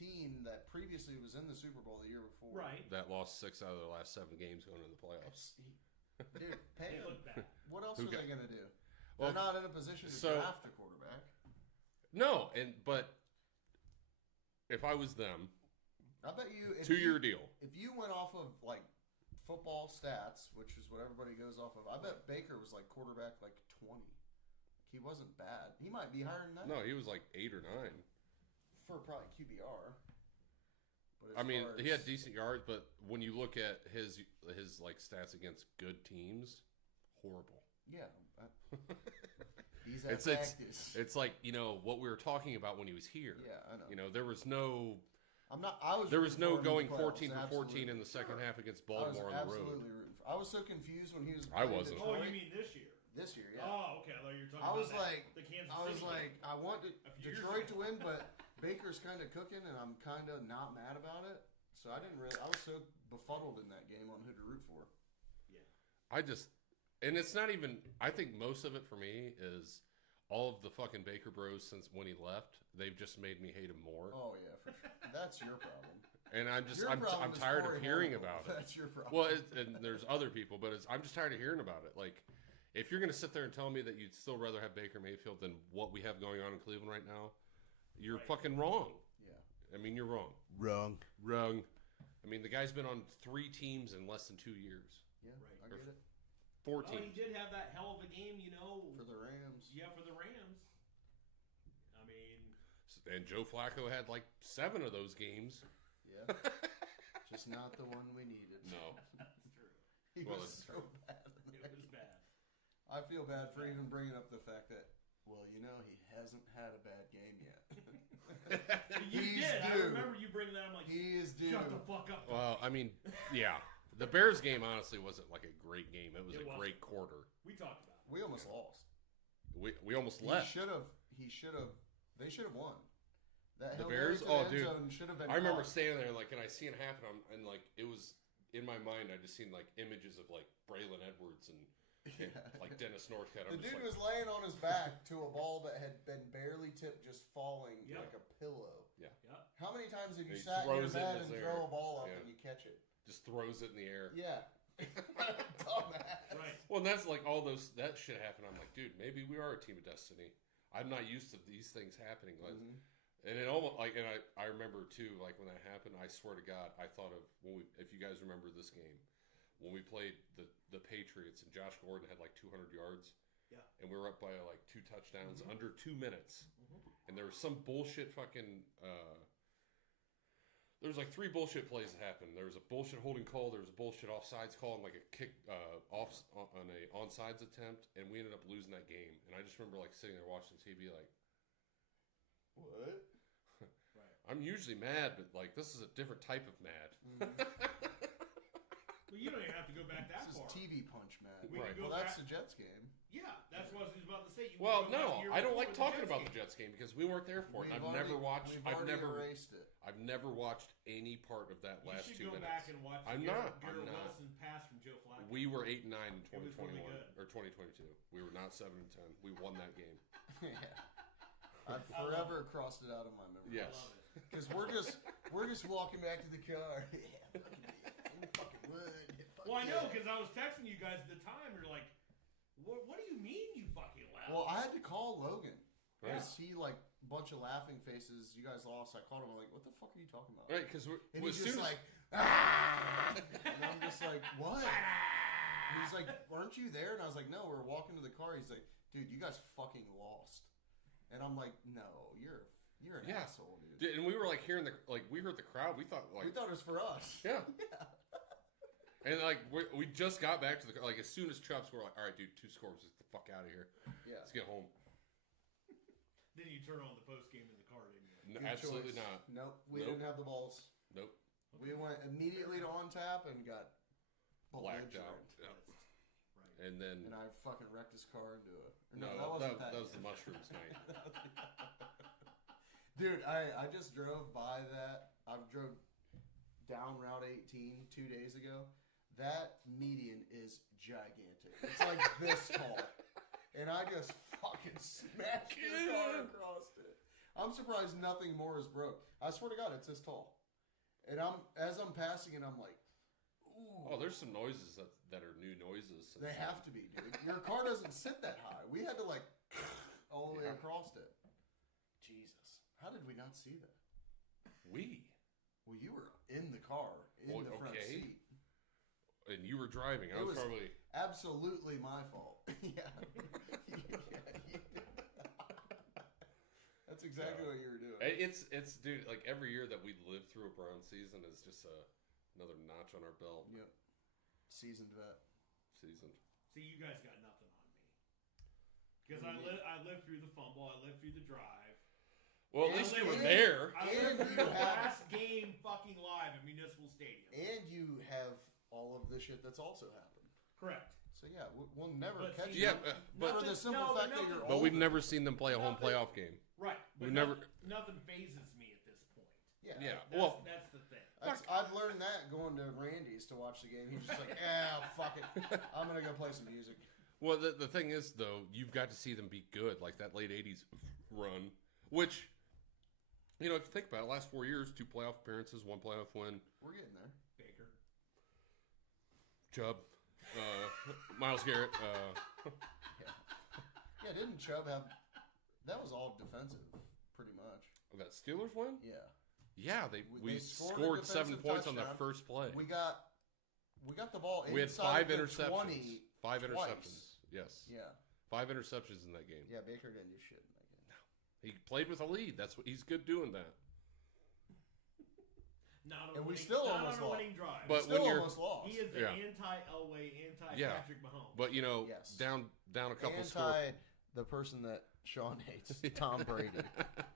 team that previously was in the Super Bowl the year before. Right. That lost 6 out of their last 7 games going into the playoffs. Dude, pay They him. look bad. What else Who are they got- going to do? Well, They're not in a position to so- draft a quarterback. No, but if I was them, I bet you... 2-year deal. If you went off of, like, football stats, which is what everybody goes off of, I bet Baker was, like, quarterback, like, 20. He wasn't bad. He might be higher than that. No, he was like 8 or 9. For probably QBR. But as I mean, far he as- had decent yards, but when you look at his like stats against good teams, horrible. Yeah. He's at It's practice. it's like what we were talking about when he was here. Yeah, I know. There was no. There was rooting no for him in going the 14 playoffs, for 14 absolutely. in the second half against I was Baltimore on the road. absolutely rooting for. I was so confused when he was. I playing wasn't. Oh, Detroit. you mean this year? This year, yeah. Oh, okay. I thought you were talking I about was that, like, the Kansas I was City like, game. I want A few years Detroit to ago. win, but Baker's kind of cooking, and I'm kind of not mad about it. So I didn't really. I was so befuddled in that game on who to root for. And it's not even. I think most of it for me is all of the fucking Baker Bros since when he left. They've just made me hate him more. Oh yeah, for sure. That's your problem. And I'm Your problem I'm is tired of Corey hearing Horrible. about it. That's your problem. Well, and there's other people, but I'm just tired of hearing about it. Like, if you're going to sit there and tell me that you'd still rather have Baker Mayfield than what we have going on in Cleveland right now, you're fucking wrong. Yeah. I mean, you're wrong. Wrong. I mean, the guy's been on 3 teams in less than 2 years. Yeah, Right. I get it. 4 Oh, he teams. did have that hell of a game, For the Rams. Yeah, for the Rams. I mean, And Joe Flacco had like 7 of those games. Yeah. Just not the one we needed. No. that's true. He Well, was it's so bad. It was bad. I feel bad for even bringing up the fact that, well, he hasn't had a bad game yet. You He's did. I due. remember you bringing that. I'm like, He is due. shut the fuck up. Well, I mean, yeah. The Bears game honestly wasn't like a great game. It was It a wasn't. great quarter. We talked about it. We almost lost. We almost He left. should have. They should have won. That The Hail Bears? Mary to the Oh, end dude. zone should have been I remember caught. standing there like, and I seen it happen, and like it was in my mind. I just seen like images of like Braylon Edwards and like Dennis Northcutt. The I'm just dude like, was laying on his back to a ball that had been barely tipped, just falling Yep. like a pillow. yeah, Yep. How many times have you He sat in your throws it in bed his and air. throw a ball up Yeah. and you catch it? just throws it in the air. Yeah. Dumbass. Right. Well, and that's like all those that shit happened. I'm like, dude, maybe we are a team of destiny. I'm not used to these things happening. Like, and it almost like, and I remember too, like when that happened. I swear to God, I thought of if you guys remember this game, when we played the Patriots and Josh Gordon had like 200 yards. Yeah. And we were up by like 2 touchdowns under 2 minutes, and there was some bullshit fucking. There was like 3 bullshit plays that happened. There was a bullshit holding call. There was a bullshit offsides call, and like a kick on a onside attempt, and we ended up losing that game. And I just remember like sitting there watching TV, like, What? Right. I'm usually mad, but like this is a different type of mad. Well, you don't even have to go back that This is far. TV punch, man. We can Right. go Well, that's back. the Jets game. Yeah, that's what I was about to say. Well, no, I don't like talking about the Jets game because we weren't there for it. I've never watched. I've never erased it. I've never watched any part of that last 2 minutes. You should go back and watch. I'm Garrett not. Wilson pass from Joe Flacco. We were 8-9 in 2021 really or 2022. We were not 7-10. We won that game. Yeah. I've forever crossed it out of my memory. Yes. Because we're just walking back to the car. Yeah, fucking wood. Well, I know because I was texting you guys at the time. You're like, what do you mean you fucking laughed? Well, I had to call Logan. Right. Because he, like, bunch of laughing faces. You guys lost. I called him. I'm like, what the fuck are you talking about? Right, because and he's just like, ah! And I'm just like, what? And he's like, weren't you there? And I was like, no, we're walking to the car. He's like, dude, you guys fucking lost. And I'm like, no, you're an asshole, dude. And we were like hearing we heard the crowd. We thought it was for us. Yeah. And like we just got back to the as soon as Chubb scored, like, all right, dude, 2 scores, get the fuck out of here. Yeah. Let's get home. Then you turn on the post game in the car, didn't you? No, absolutely not. Nope, we didn't have the balls. Nope. We went immediately to on tap and got blacked out. Yeah. Right. And then I fucking wrecked his car into it. That was the mushrooms night. Dude, I just drove by that. I drove down Route 18 2 days ago. That median is gigantic. It's like this tall. And I just fucking smashed your car across it. I'm surprised nothing more is broke. I swear to God, it's this tall. And as I'm passing it, I'm like, ooh. Oh, there's some noises that are new noises. They have to be, dude. Your car doesn't sit that high. We had to like all the way across it. Jesus. How did we not see that? Well, you were in the car, in the front seat. And you were driving. I was probably... absolutely my fault. Yeah. That's exactly what you were doing. It's dude, like every year that we live through a Brown season is just another notch on our belt. Yep. Seasoned vet. Seasoned. See, you guys got nothing on me. Because I lived through the fumble. I lived through the drive. Well, at least you were there. I lived through the last game fucking live at Municipal Stadium. And you have all of the shit that's also happened. Correct. So yeah, we'll never catch you. Yeah, but for the simple fact that you're But we've never seen them play a home playoff game. Right. But nothing phases me at this point. Yeah. That's the thing. I've learned that going to Randy's to watch the game. He's just like, fuck it. I'm going to go play some music. Well, the thing is, though, you've got to see them be good, like that late 80s run, which, if you think about it, last 4 years, 2 playoff appearances, 1 playoff win. We're getting there. Baker. Chubb. Myles Garrett. Yeah, didn't Chubb have... That was all defensive, pretty much. That Steelers win? Yeah. Yeah, we scored 7 points on the first play. We got the ball inside. We had 5 interceptions. 20 5 twice. interceptions. Yes. Yeah. 5 interceptions in that game. Yeah, Baker didn't do shit in that game. No. He played with a lead. That's what he's good doing that. We still almost lost. Winning drive. But still when you're almost lost. He is the anti-Elway, anti-Patrick Mahomes. But yes. down a couple scores. The person that Sean hates, Tom Brady.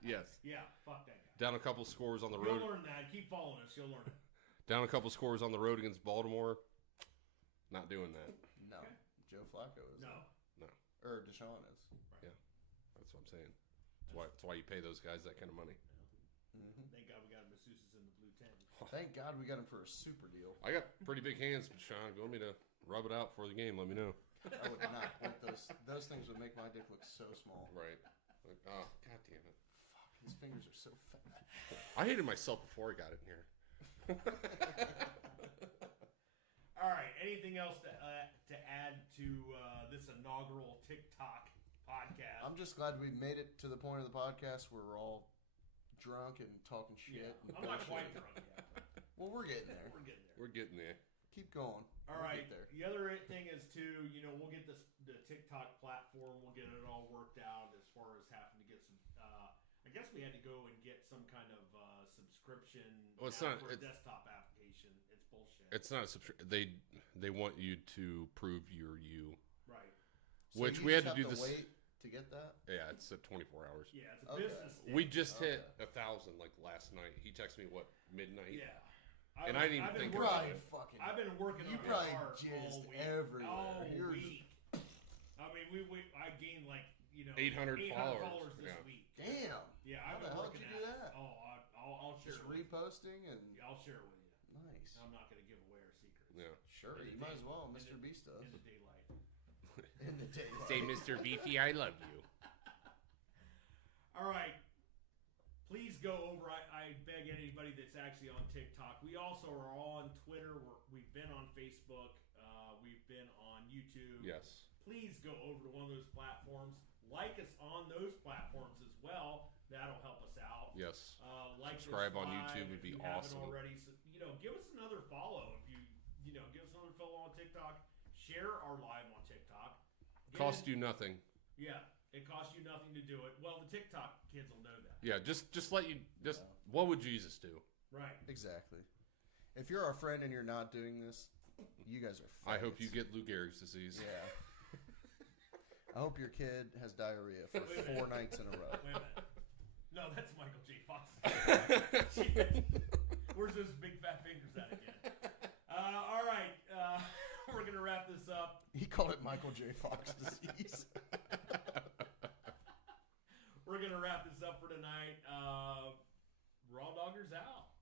Yes. Yeah, fuck that guy. Down a couple scores on the road. You'll learn that. Keep following us. You'll learn it. Down a couple scores on the road against Baltimore. Not doing that. No. Okay. Joe Flacco is. No. Or Deshaun is. Right. Yeah. That's what I'm saying. That's why you pay those guys that kind of money. Mm-hmm. Thank God we got masseuses in the blue 10. Thank God we got him for a super deal. I got pretty big hands, Sean. If you want me to rub it out for the game, let me know. I would not want those things would make my dick look so small. Right. Like, oh, God damn it. Fuck, his fingers are so fat. I hated myself before I got in here. All right. Anything else to add to this inaugural TikTok podcast? I'm just glad we made it to the point of the podcast where we're all drunk and talking shit. Yeah, I'm not quite drunk yet. Well, we're getting there. We're getting there. Keep going. All right. The other thing is too, we'll get the TikTok platform. We'll get it all worked out as far as having to get some. I guess we had to go and get some kind of subscription for a desktop application. It's bullshit. It's not a subscription. They want you to prove you're you. Right. Which so we had to do have this. Wait to get that. Yeah, it's at 24 hours. Yeah, it's a business. We just hit 1,000 like last night. He texted me midnight. Yeah. I didn't even think about it. I've been working on it hard jizzed all week. everywhere. All week. I mean, I gained 800 followers this Yeah. week. Damn. Yeah, How I've the been hell working did you do at it. that? Oh, I'll share Just it with you. reposting and Yeah, I'll share it with you. nice. I'm not going to give away our secrets. Yeah. Sure, you might as well. Mr. Beast does. In the daylight. In the daylight. Say, Mr. Beefy, I love you. All right. Please go over. I beg anybody that's actually on TikTok. We also are on Twitter. We've been on Facebook. We've been on YouTube. Yes. Please go over to one of those platforms. Like us on those platforms as well. That'll help us out. Yes. Like Subscribe this on live YouTube would if be you awesome. haven't already. So, give us another follow. If give us another follow on TikTok. Share our live on TikTok. Cost you nothing. Yeah, it costs you nothing to do it. Well, the TikTok kids will know that. Yeah, just what would Jesus do? Right. Exactly. If you're our friend and you're not doing this, you guys are faggots. I hope you get Lou Gehrig's disease. Yeah. I hope your kid has diarrhea for 4 nights in a row. Wait a minute. No, that's Michael J. Fox. Where's those big fat fingers at again? All right. We're going to wrap this up. He called it Michael J. Fox disease. We're going to wrap this up for tonight. RawDawgers out.